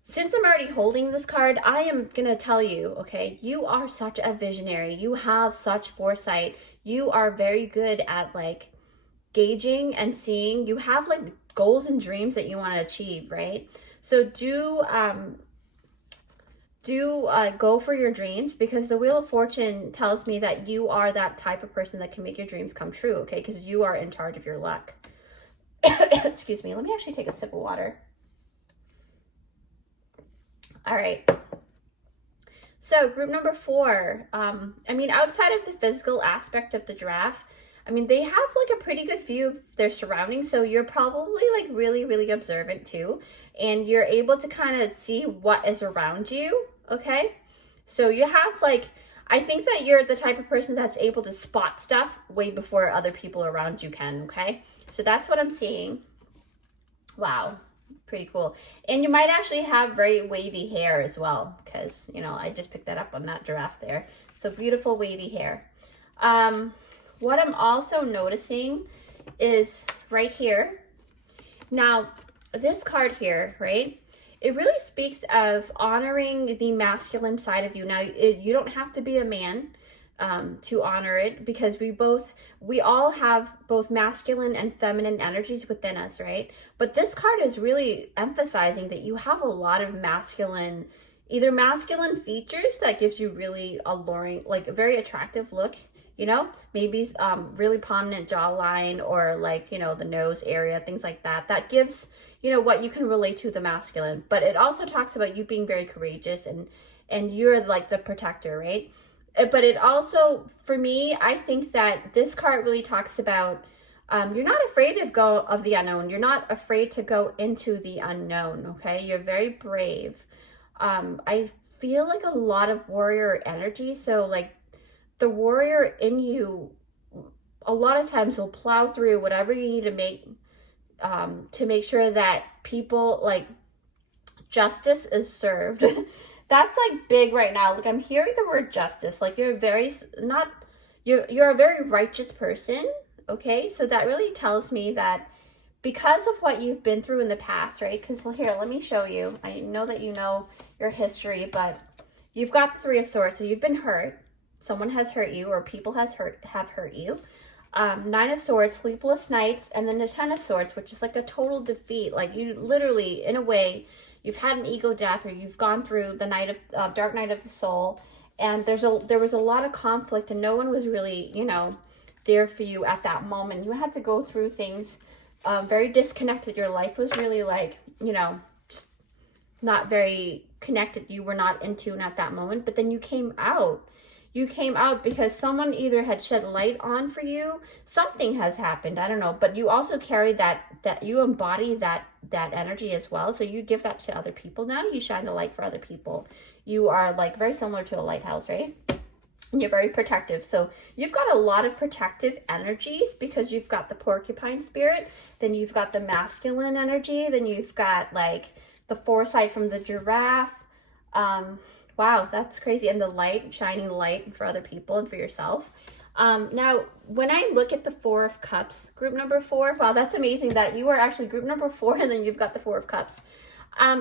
since I'm already holding this card, I am gonna tell you, okay, you are such a visionary. You have such foresight. You are very good at like gauging and seeing. You have like goals and dreams that you want to achieve, right? So do go for your dreams, because the Wheel of Fortune tells me that you are that type of person that can make your dreams come true, okay? Because you are in charge of your luck. Excuse me. Let me actually take a sip of water. All right. So group number 4, I mean, outside of the physical aspect of the giraffe, I mean, they have like a pretty good view of their surroundings. So you're probably like really, really observant too. And you're able to kind of see what is around you, okay? So you have like, I think that you're the type of person that's able to spot stuff way before other people around you can, okay? So that's what I'm seeing. Wow, pretty cool. And you might actually have very wavy hair as well, because, you know, I just picked that up on that giraffe there. So beautiful wavy hair. What I'm also noticing is right here. Now, this card here, right? It really speaks of honoring the masculine side of you. Now, you don't have to be a man to honor it, because we all have both masculine and feminine energies within us, right? But this card is really emphasizing that you have a lot of masculine, either masculine features that gives you really alluring, like a very attractive look, you know, maybe really prominent jawline, or like, you know, the nose area, things like that. That gives, you know, what you can relate to the masculine. But it also talks about you being very courageous, and you're like the protector, right? But it also, for me, I think that this card really talks about you're not afraid of the unknown. You're not afraid to go into the unknown, okay? You're very brave. I feel like a lot of warrior energy. So like the warrior in you, a lot of times will plow through whatever you need to make sure that people, like, justice is served. That's like big right now. Like I'm hearing the word justice. Like you're a very righteous person, okay? So that really tells me that because of what you've been through in the past, right? Because here, let me show you. I know that you know your history, but you've got the 3 of Swords. So you've been hurt. Someone has hurt you, or people have hurt you. 9 of Swords, sleepless nights, and then the 10 of Swords, which is like a total defeat. Like you literally, in a way, you've had an ego death, or you've gone through the dark night of the soul, and there was a lot of conflict, and no one was really, you know, there for you at that moment. You had to go through things very disconnected. Your life was really like, you know, just not very connected. You were not in tune at that moment, but then you came out. You came out because someone either had shed light on for you, something has happened, I don't know, but you also carry that you embody that energy as well. So you give that to other people now. You shine the light for other people. You are like very similar to a lighthouse, right? And you're very protective. So you've got a lot of protective energies, because you've got the porcupine spirit, then you've got the masculine energy, then you've got like the foresight from the giraffe. Wow, that's crazy. And the light, shining light for other people and for yourself. Now, when I look at the 4 of Cups, group number 4, wow, that's amazing that you are actually group number 4, and then you've got the 4 of Cups.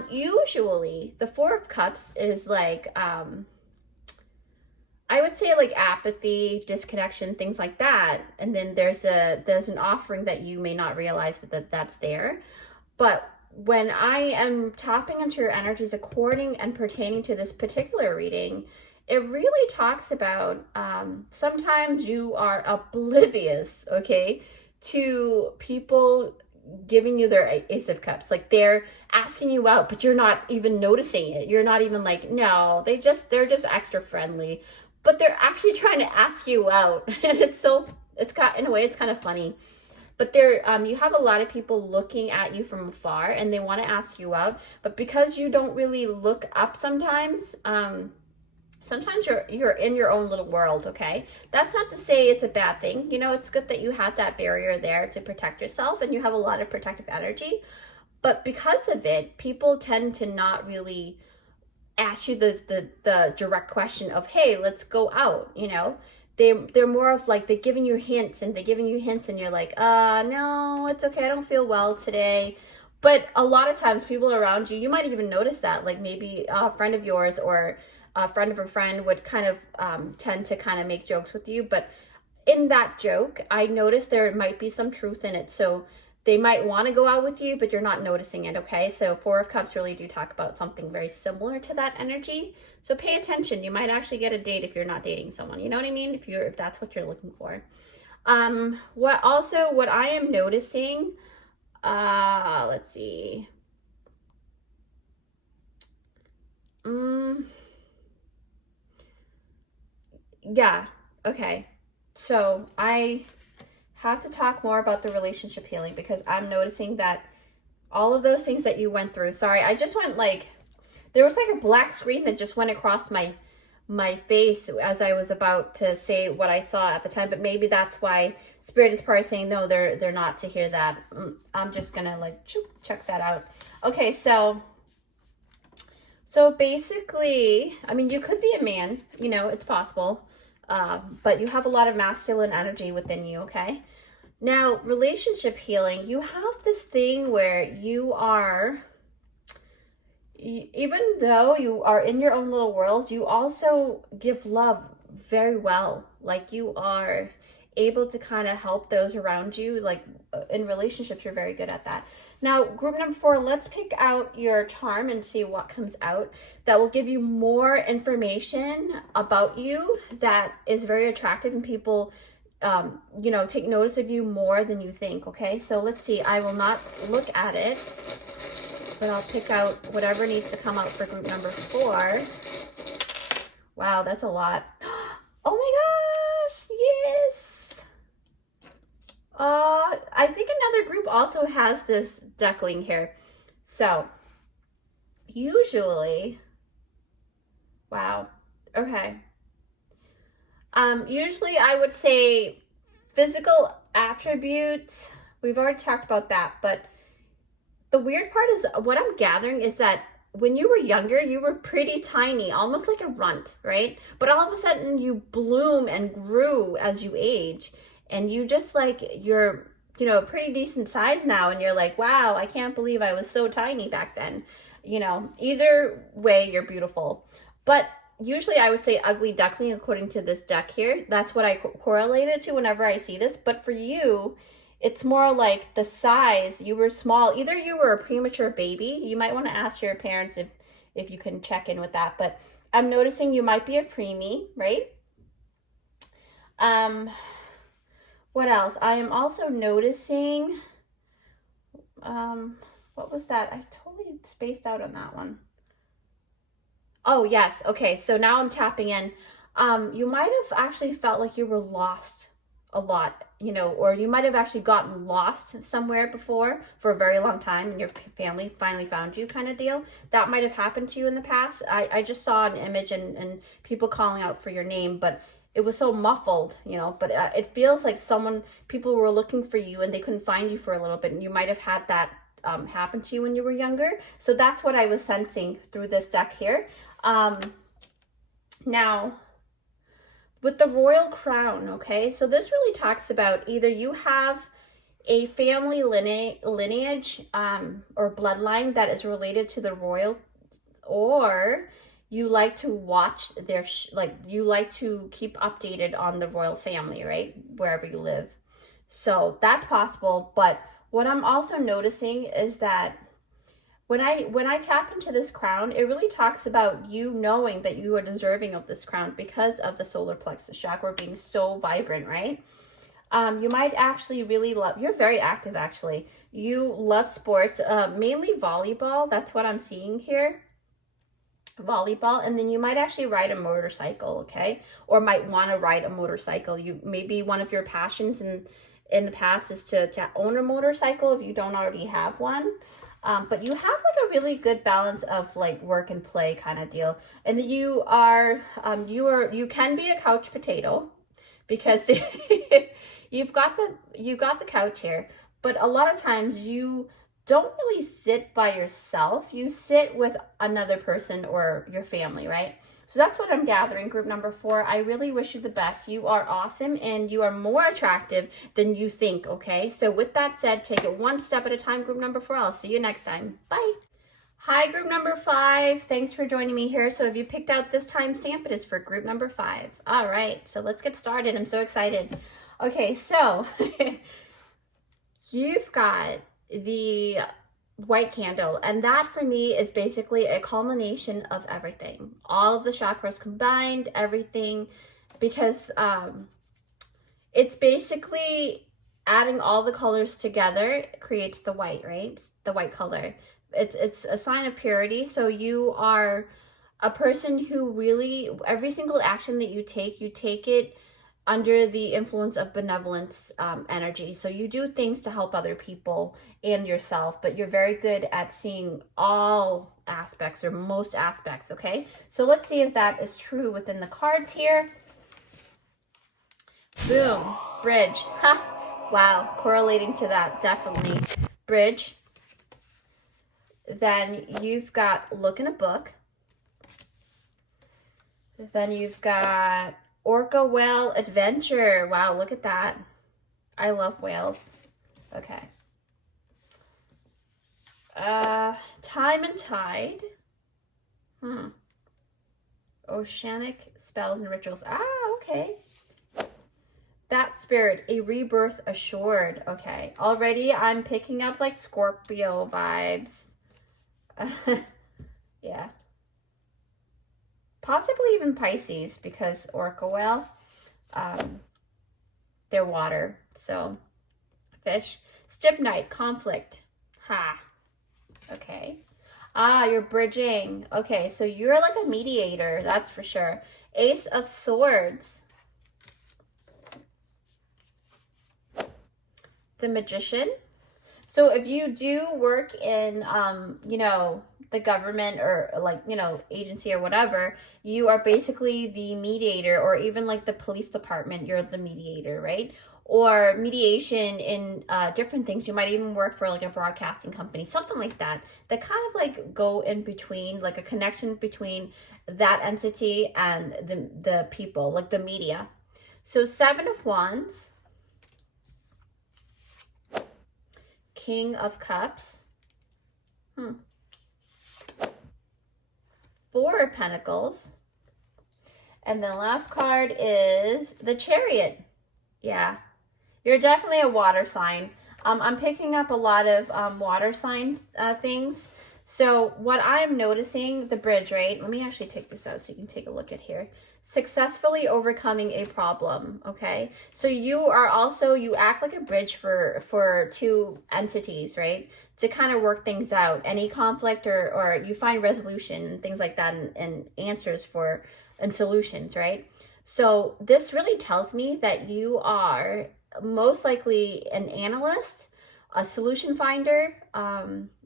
Usually, the 4 of Cups is like, I would say like apathy, disconnection, things like that. And then there's an offering that you may not realize that's there. But when I am tapping into your energies according and pertaining to this particular reading, it really talks about sometimes you are oblivious, okay, to people giving you their Ace of Cups. Like they're asking you out, but you're not even noticing it. You're not even like, no, they're just extra friendly, but they're actually trying to ask you out. And in a way, it's kind of funny. But you have a lot of people looking at you from afar, and they want to ask you out. But because you don't really look up sometimes, sometimes you're in your own little world, okay? That's not to say it's a bad thing. You know, it's good that you have that barrier there to protect yourself and you have a lot of protective energy. But because of it, people tend to not really ask you the direct question of, hey, let's go out, you know? They're more of like, they're giving you hints and you're like, no, it's okay, I don't feel well today. But a lot of times people around you, you might even notice that, like maybe a friend of yours or a friend of a friend would kind of tend to kind of make jokes with you. But in that joke, I noticed there might be some truth in it. So they might want to go out with you, but you're not noticing it, okay? So Four of Cups really do talk about something very similar to that energy. So pay attention. You might actually get a date if you're not dating someone. You know what I mean? If that's what you're looking for. What I am noticing, let's see. Yeah, okay. So I have to talk more about the relationship healing because I'm noticing that all of those things that you went through. Sorry, I just went like, there was like a black screen that just went across my face as I was about to say what I saw at the time, but maybe that's why Spirit is probably saying no, they're not to hear that. I'm just gonna like check that out. Okay, so basically, I mean, you could be a man, you know, it's possible, but you have a lot of masculine energy within you, okay? Now, relationship healing, you have this thing where you are, even though you are in your own little world, you also give love very well. Like you are able to kind of help those around you. Like in relationships, you're very good at that. Now, group number 4, let's pick out your charm and see what comes out. That will give you more information about you that is very attractive and people you know, take notice of you more than you think, okay? So let's see. I will not look at it, but I'll pick out whatever needs to come out for group number 4. Wow, that's a lot. Oh my gosh, yes! I think another group also has this duckling here. So, usually, wow, okay. Usually I would say physical attributes, we've already talked about that, but the weird part is what I'm gathering is that when you were younger, you were pretty tiny, almost like a runt, right? But all of a sudden you bloom and grew as you age and you just like, you're, you know, pretty decent size now and you're like, wow, I can't believe I was so tiny back then. You know, either way, you're beautiful. But usually I would say ugly duckling according to this deck here. That's what I correlate it to whenever I see this. But for you, it's more like the size. You were small. Either you were a premature baby. You might want to ask your parents if you can check in with that. But I'm noticing you might be a preemie, right? What else? I am also noticing, what was that? I totally spaced out on that one. Oh, yes. Okay, so now I'm tapping in. You might have actually felt like you were lost a lot, you know, or you might have actually gotten lost somewhere before for a very long time and your family finally found you kind of deal. That might have happened to you in the past. I just saw an image and people calling out for your name, but it was so muffled, you know, but it feels like people were looking for you and they couldn't find you for a little bit, and you might have had that happen to you when you were younger. So that's what I was sensing through this deck here. Now, with the Royal Crown, okay, so this really talks about either you have a family lineage or bloodline that is related to the royal, or you like to watch their, you like to keep updated on the royal family, right, wherever you live. So that's possible, but what I'm also noticing is that when I tap into this crown, it really talks about you knowing that you are deserving of this crown because of the solar plexus chakra being so vibrant, right? You might actually really love, you're very active actually. You love sports, mainly volleyball. That's what I'm seeing here. Volleyball, and then you might actually ride a motorcycle, okay? Or might want to ride a motorcycle. You maybe one of your passions in the past is to own a motorcycle if you don't already have one. But you have like a really good balance of like work and play kind of deal. And you are, you can be a couch potato because you got the couch here, but a lot of times you don't really sit by yourself. You sit with another person or your family, right? So that's what I'm gathering, group number 4. I really wish you the best. You are awesome and you are more attractive than you think, okay? So with that said, take it one step at a time, group number 4. I'll see you next time. Bye. Hi, group number 5. Thanks for joining me here. So if you picked out this timestamp, it is for group number 5. All right, so let's get started. I'm so excited. Okay, so you've got the white candle, and that for me is basically a culmination of everything, all of the chakras combined, everything, because it's basically adding all the colors together creates the white, right? The white color. It's a sign of purity. So you are a person who really, every single action that you take it under the influence of benevolence energy. So you do things to help other people and yourself, but you're very good at seeing all aspects or most aspects, okay? So let's see if that is true within the cards here. Boom, bridge. Ha, wow, correlating to that, definitely. Bridge. Then you've got look in a book. Then you've got orca whale adventure. Wow, look at that. I love whales. Okay. Time and tide. Oceanic spells and rituals. Ah, okay. That spirit, a rebirth assured. Okay. Already I'm picking up like Scorpio vibes. Yeah. Possibly even Pisces, because orca whale, they're water. So fish. Stibnite, conflict. Ha. Okay. Ah, you're bridging. Okay, so you're like a mediator, that's for sure. Ace of Swords. The Magician. So if you do work in, you know, the government or like, you know, agency or whatever, you are basically the mediator, or even like the police department, you're the mediator, right? Or mediation in different things. You might even work for like a broadcasting company, something like that, that kind of like go in between, like a connection between that entity and the people, like the media. So 7 of Wands. King of Cups. 4 of Pentacles. And the last card is the Chariot. Yeah, you're definitely a water sign. I'm picking up a lot of water sign things. So what I'm noticing, the bridge, right? Let me actually take this out so you can take a look at here. Successfully overcoming a problem, okay? So you are also, you act like a bridge for 2 entities, right? To kind of work things out. Any conflict or you find resolution and things like that, and answers for, and solutions, right? So this really tells me that you are most likely an analyst, a solution finder.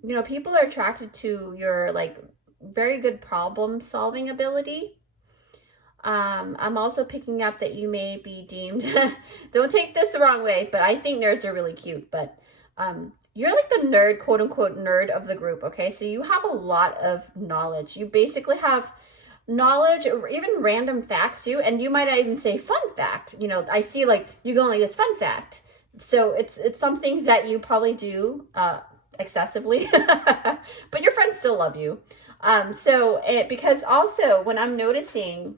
You know, people are attracted to your like very good problem solving ability. I'm also picking up that you may be deemed, don't take this the wrong way, but I think nerds are really cute, but you're like the nerd, quote unquote nerd of the group, okay? So you have a lot of knowledge. You basically have knowledge, or even random facts too, and you might even say fun fact. You know, I see like you go like this fun fact. So it's something that you probably do excessively, but your friends still love you. Because also what I'm noticing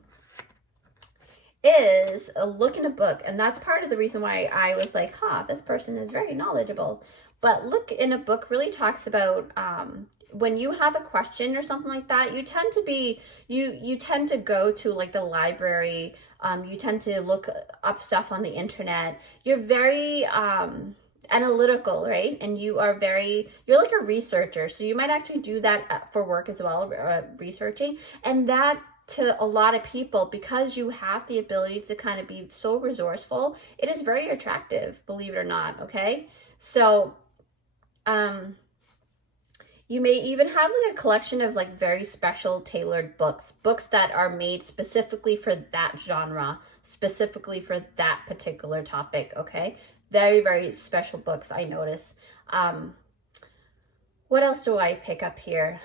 is a look in a book, and that's part of the reason why I was like, this person is very knowledgeable. But look in a book really talks about when you have a question or something like that, you tend to be, you tend to go to like the library, you tend to look up stuff on the internet. You're very analytical, right? And you're like a researcher. So you might actually do that for work as well, researching. And that, to a lot of people, because you have the ability to kind of be so resourceful, it is very attractive, believe it or not, okay? So, You may even have like a collection of like very special tailored books that are made specifically for that genre, specifically for that particular topic, okay? Very, very special books, I notice. What else do I pick up here?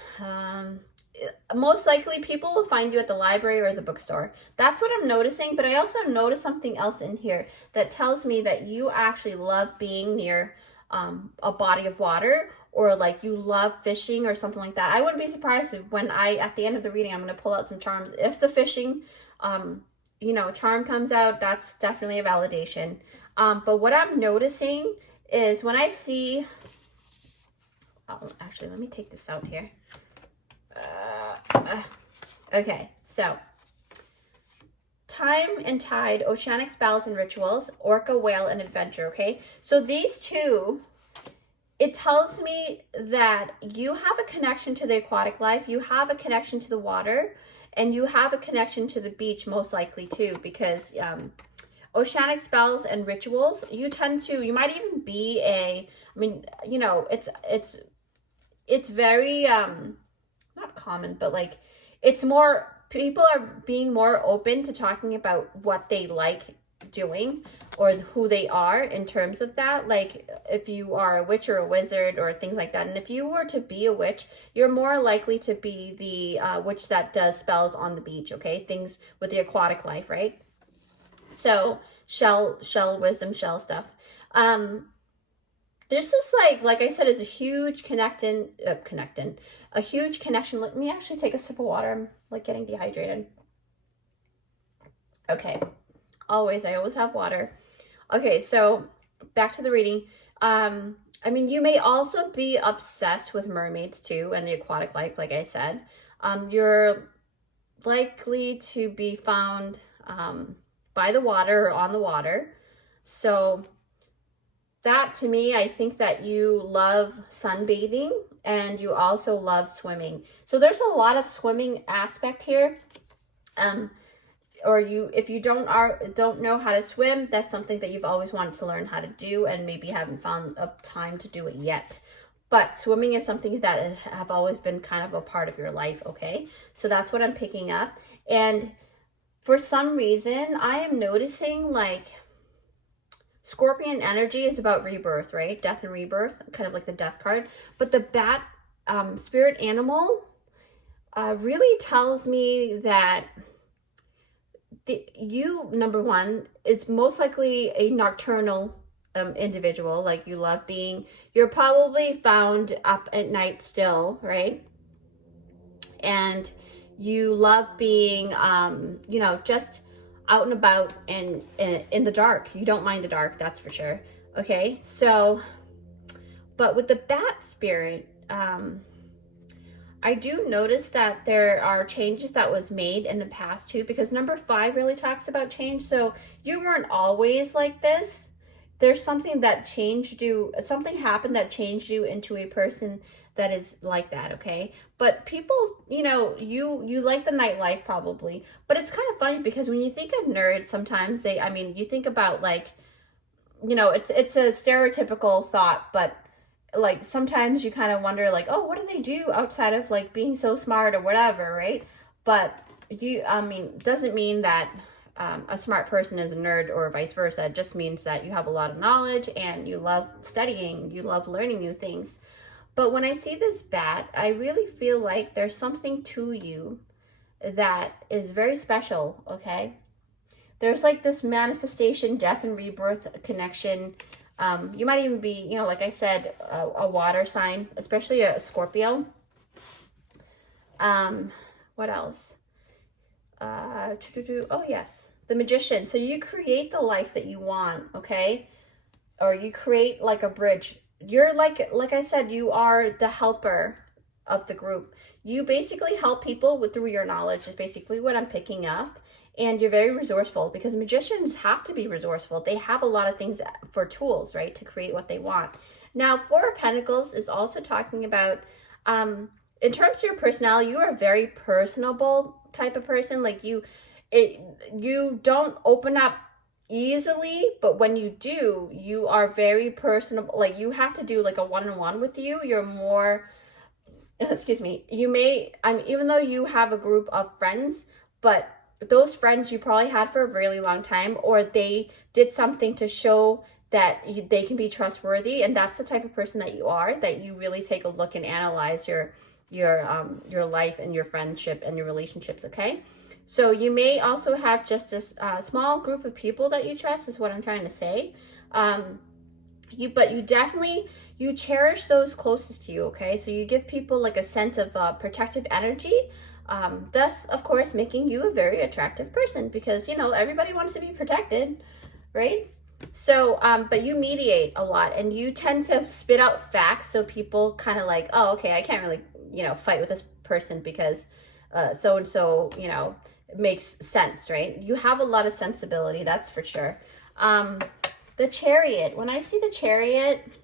Most likely people will find you at the library or the bookstore. That's what I'm noticing, but I also noticed something else in here that tells me that you actually love being near a body of water, or like you love fishing or something like that. I wouldn't be surprised if when at the end of the reading, I'm going to pull out some charms. If the fishing, charm comes out, that's definitely a validation. But what I'm noticing is when I see, actually, let me take this out here. Okay, so time and tide, oceanic spells and rituals, orca, whale, and adventure, okay? So these two, it tells me that you have a connection to the aquatic life, you have a connection to the water, and you have a connection to the beach most likely too, because oceanic spells and rituals, you might even be it's very, not common, but like, it's more, people are being more open to talking about what they like doing or who they are in terms of that. Like if you are a witch or a wizard or things like that, and if you were to be a witch, you're more likely to be the witch that does spells on the beach, okay? Things with the aquatic life, right? So shell wisdom, shell stuff. This is like I said, it's a huge a huge connection. Let me actually take a sip of water. I'm like getting dehydrated. Okay. I always have water. Okay, so back to the reading. You may also be obsessed with mermaids too and the aquatic life, like I said. You're likely to be found by the water or on the water. So that, to me, I think that you love sunbathing and you also love swimming. So there's a lot of swimming aspect here. If you don't know how to swim, that's something that you've always wanted to learn how to do and maybe haven't found a time to do it yet. But swimming is something that have always been kind of a part of your life, okay? So that's what I'm picking up. And for some reason, I am noticing like Scorpion energy is about rebirth, right? Death and rebirth, kind of like the death card. But the bat spirit animal really tells me that number one, is most likely a nocturnal individual. Like you're probably found up at night still, right? And you love being, just out and about and in the dark. You don't mind the dark, that's for sure. Okay, so, but with the bat spirit, I do notice that there are changes that was made in the past too, because number 5 really talks about change. So you weren't always like this. There's something that changed you, something happened that changed you into a person that is like that, okay? But people, you like the nightlife probably, but it's kind of funny because when you think of nerds, sometimes you think about like, it's a stereotypical thought, but like sometimes you kind of wonder like, oh, what do they do outside of like being so smart or whatever, right? But doesn't mean that a smart person is a nerd or vice versa. It just means that you have a lot of knowledge and you love studying, you love learning new things. But when I see this bat, I really feel like there's something to you that is very special, okay? There's like this manifestation, death and rebirth connection. You might even be, like I said, a water sign, especially a Scorpio. What else? Oh, yes, the magician. So you create the life that you want, okay? Or you create like a bridge. You're like I said, you are the helper of the group. You basically help people through your knowledge is basically what I'm picking up. And you're very resourceful because magicians have to be resourceful. They have a lot of things for tools, right, to create what they want. Now, Four of Pentacles is also talking about, in terms of your personality, you are a very personable type of person. Like you don't open up easily, but when you do, you are very personable. Like you have to do like a one-on-one with you. You're more, excuse me, you may, even though you have a group of friends, but those friends you probably had for a really long time, or they did something to show that they can be trustworthy, and that's the type of person that you are, that you really take a look and analyze your life and your friendship and your relationships, okay? So you may also have just a small group of people that you trust, is what I'm trying to say. But you definitely, you cherish those closest to you, okay? So you give people like a sense of protective energy, thus, of course, making you a very attractive person, because, you know, everybody wants to be protected, right? So, but you mediate a lot, and you tend to spit out facts, so people kind of like, oh, okay, I can't really, you know, fight with this person because so-and-so, you know, makes sense, right? You have a lot of sensibility, that's for sure. The Chariot, when I see the Chariot,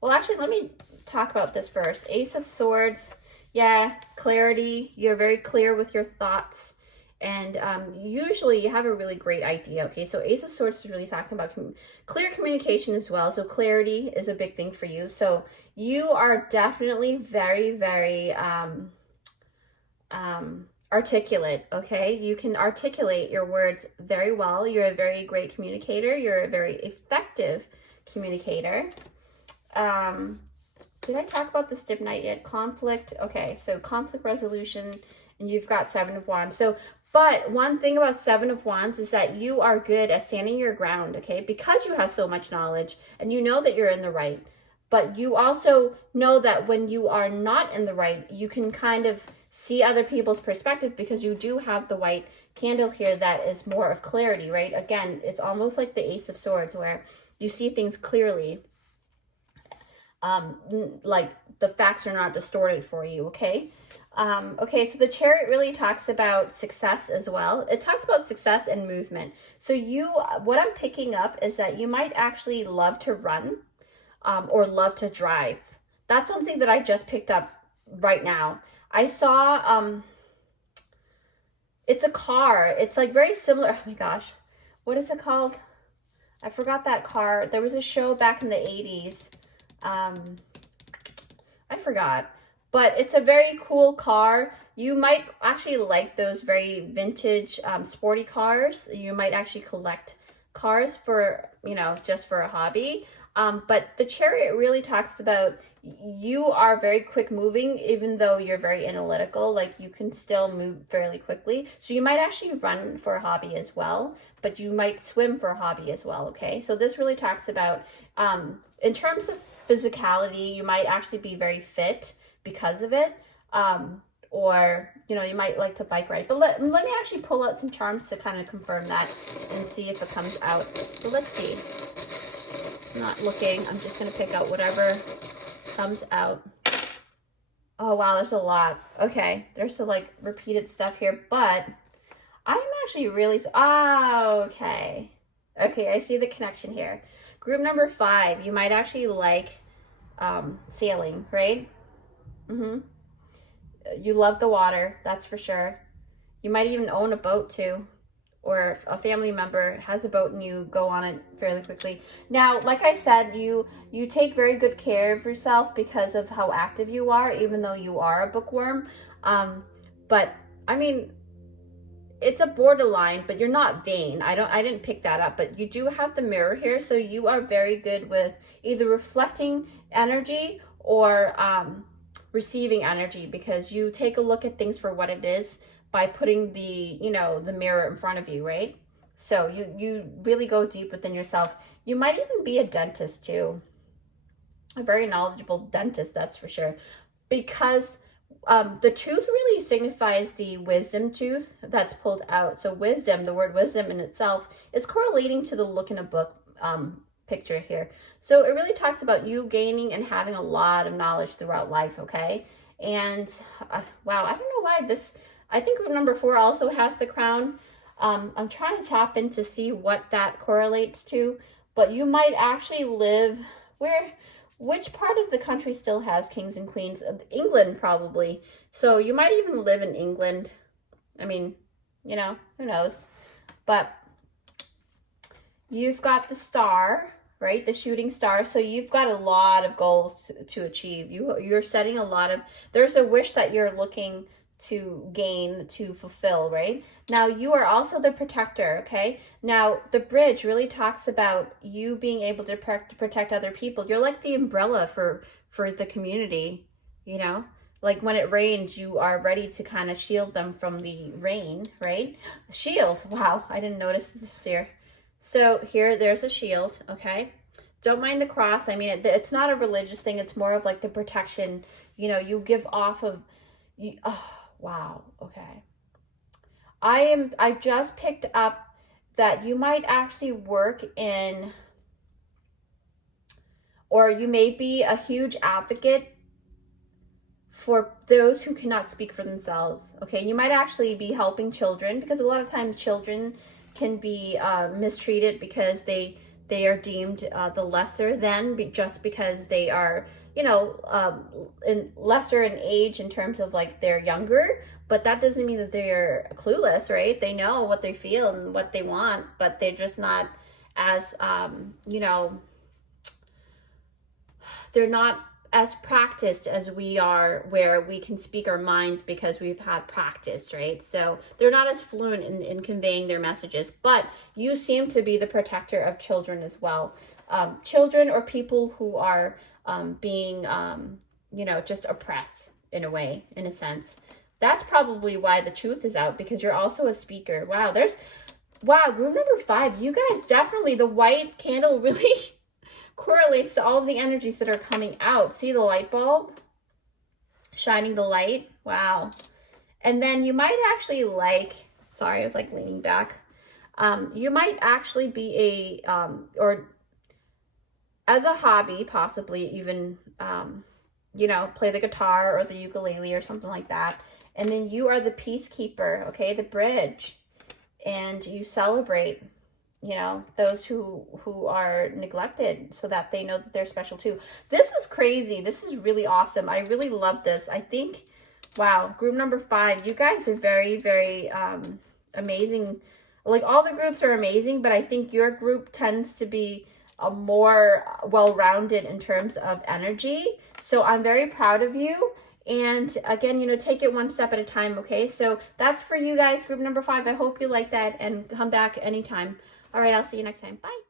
well, actually, let me talk about this first. Ace of Swords, yeah, clarity. You're very clear with your thoughts, and usually you have a really great idea, okay? So Ace of Swords is really talking about clear communication as well, so clarity is a big thing for you. So you are definitely very, very articulate, okay? You can articulate your words very well. You're a very great communicator. You're a very effective communicator. Did I talk about the Stibnite yet? Conflict. Okay, so conflict resolution, and you've got Seven of Wands. So, but one thing about Seven of Wands is that you are good at standing your ground, okay? Because you have so much knowledge, and you know that you're in the right. But you also know that when you are not in the right, you can kind of see other people's perspective, because you do have the white candle here that is more of clarity, right? Again, it's almost like the Ace of Swords, where you see things clearly. Like the facts are not distorted for you, okay? Okay, so the Chariot really talks about success as well. It talks about success and movement. So what I'm picking up is that you might actually love to run, or love to drive. That's something that I just picked up right now. I saw, it's a car. It's like very similar. Oh my gosh, what is it called? I forgot that car. There was a show back in the 80s. I forgot, but it's a very cool car. You might actually like those very vintage, sporty cars. You might actually collect cars for, you know, just for a hobby. But the Chariot really talks about you are very quick moving, even though you're very analytical. Like, you can still move fairly quickly. So you might actually run for a hobby as well, but you might swim for a hobby as well, okay? So this really talks about, in terms of physicality, you might actually be very fit because of it. Or, you know, you might like to bike ride. But let me actually pull out some charms to kind of confirm that and see if it comes out. So let's see. I'm not looking. I'm just going to pick out whatever comes out. Oh, wow, there's a lot. Okay, there's some, like, repeated stuff here, but I'm actually really... Oh, okay. Okay, I see the connection here. Group number 5, you might actually like sailing, right? You love the water, that's for sure. You might even own a boat, too. Or if a family member has a boat and you go on it fairly quickly. Now, like I said, you take very good care of yourself because of how active you are, even though you are a bookworm. But I mean, it's a borderline, but you're not vain. I didn't pick that up, but you do have the mirror here, so you are very good with either reflecting energy or receiving energy, because you take a look at things for what it is by putting the, you know, the mirror in front of you, right? So you really go deep within yourself. You might even be a dentist too. A very knowledgeable dentist, that's for sure. Because the tooth really signifies the wisdom tooth that's pulled out. So wisdom, the word wisdom in itself, is correlating to the look in a book picture here. So it really talks about you gaining and having a lot of knowledge throughout life, okay? And wow, I don't know why this... I think group number 4 also has the crown. I'm trying to tap in to see what that correlates to, but you might actually live which part of the country still has kings and queens? England, probably. So you might even live in England. I mean, you know, who knows? But you've got the Star. right? The shooting star. So you've got a lot of goals to achieve. You're setting a lot of, there's a wish that you're looking to gain, to fulfill, right? Now you are also the protector, okay? Now the bridge really talks about you being able to protect other people. You're like the umbrella for the community, you know? Like when it rains, you are ready to kind of shield them from the rain, right? Shield, wow, I didn't notice this here. So here, there's a shield, okay? Don't mind the cross. I mean, it's not a religious thing. It's more of like the protection, you know, you give off of, you, oh, wow, okay. I just picked up that you might actually work in, or you may be a huge advocate for those who cannot speak for themselves, okay? You might actually be helping children, because a lot of times children can be mistreated because they are deemed the lesser than, just because they are, you know, lesser in age in terms of like they're younger, but that doesn't mean that they're clueless, right? They know what they feel and what they want, but they're just not as, you know, they're not as practiced as we are, where we can speak our minds because we've had practice, right? So they're not as fluent in conveying their messages, but you seem to be the protector of children as well. Children or people who are being, you know, just oppressed in a way, in a sense. That's probably why the truth is out, because you're also a speaker. Wow, wow, group number 5, you guys definitely, the white candle really correlates to all of the energies that are coming out. See the light bulb shining the light? Wow. And then you might actually like, sorry, I was like leaning back. You might actually be a, or as a hobby, possibly even, you know, play the guitar or the ukulele or something like that. And then you are the peacekeeper, okay, the bridge. And you celebrate, you know, those who are neglected, so that they know that they're special too. This is crazy. This is really awesome. I really love this. I think, wow, group number 5, you guys are very, very amazing. Like, all the groups are amazing, but I think your group tends to be a more well-rounded in terms of energy. So I'm very proud of you. And again, you know, take it one step at a time, okay? So that's for you guys, group number 5. I hope you like that, and come back anytime. All right, I'll see you next time. Bye.